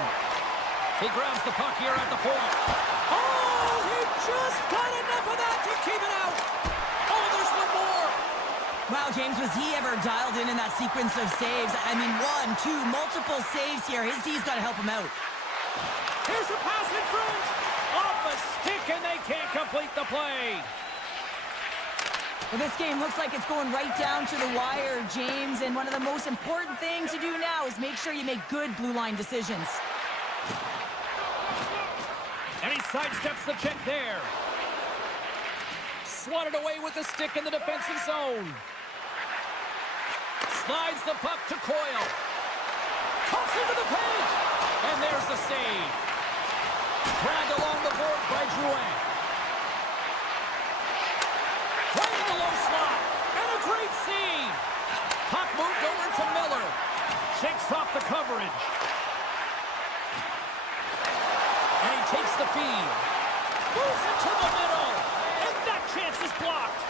He grabs the puck here at the point. Oh, he just got enough of that to keep it out. Oh, there's one more. Wow, James, was he ever dialed in that sequence of saves? I mean, 1, 2, multiple saves here. His D's got to help him out. Here's a pass in front. Off a stick, and they can't complete the play. Well, this game looks like it's going right down to the wire, James, and one of the most important things to do now is make sure you make good blue line decisions. And he sidesteps the check there. Swatted away with the stick in the defensive zone. Slides the puck to Coyle. Cuts into the paint. And there's the save. Dragged along the board by Drouin. Right in the low slot. And a great save. Puck moved over to Miller. Shakes off the coverage. And he takes Takes the feed. Moves into the middle. And that chance is blocked.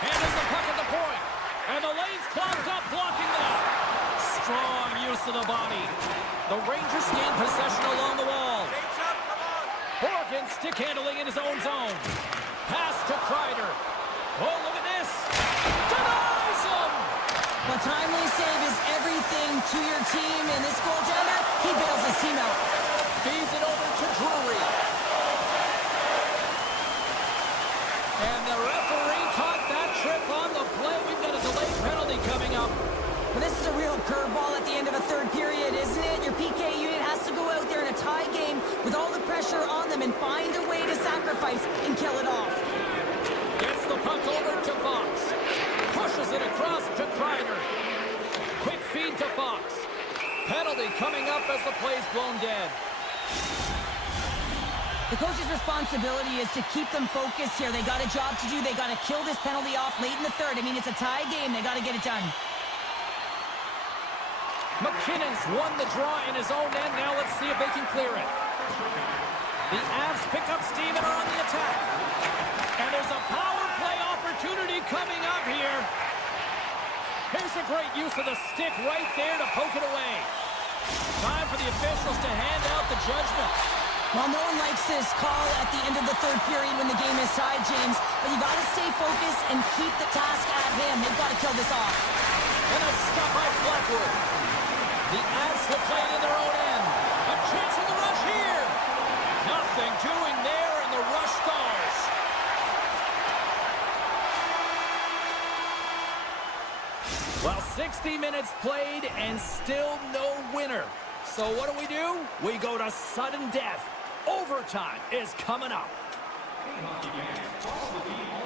Handles the puck at the point. And the lane's clogged up, blocking that. Strong use of the body. The Rangers gain possession along the wall. Morgan stick handling in his own zone. Pass to Kreider. Oh, look at this. Denies him. Well, timely save is everything to your team, and this goaltender, he bails his team out. Feeds it over to Drury. And the referee caught that trip on the play. We've got a delayed penalty coming up. Well, this is a real curveball at the end of a third period, isn't it? Your PK unit has to go out there in a tie game with all the pressure on them and find a way to sacrifice and kill it off. Gets the puck over to Fox. Pushes it across to Kreider. Quick feed to Fox. Penalty coming up as the play's blown dead. The coach's responsibility is to keep them focused here. They got a job to do. They got to kill this penalty off late in the third. I mean, it's a tie game. They got to get it done. McKinnon's won the draw in his own end. Now let's see if they can clear it. The Avs pick up steam and are on the attack. And there's a power play opportunity coming up here. Here's a great use of the stick right there to poke it away. Time for the officials to hand out the judgment. Well, no one likes this call at the end of the third period when the game is tied, James. But you got to stay focused and keep the task at hand. They've got to kill this off. And a stop by Blackwood. The Avs will play it in their own end. A chance in the rush here. Nothing doing there, and the rush stalls. Well, 60 minutes played and still no winner. So what do? We go to sudden death. Overtime is coming up. Hey, hockey fans, follow the team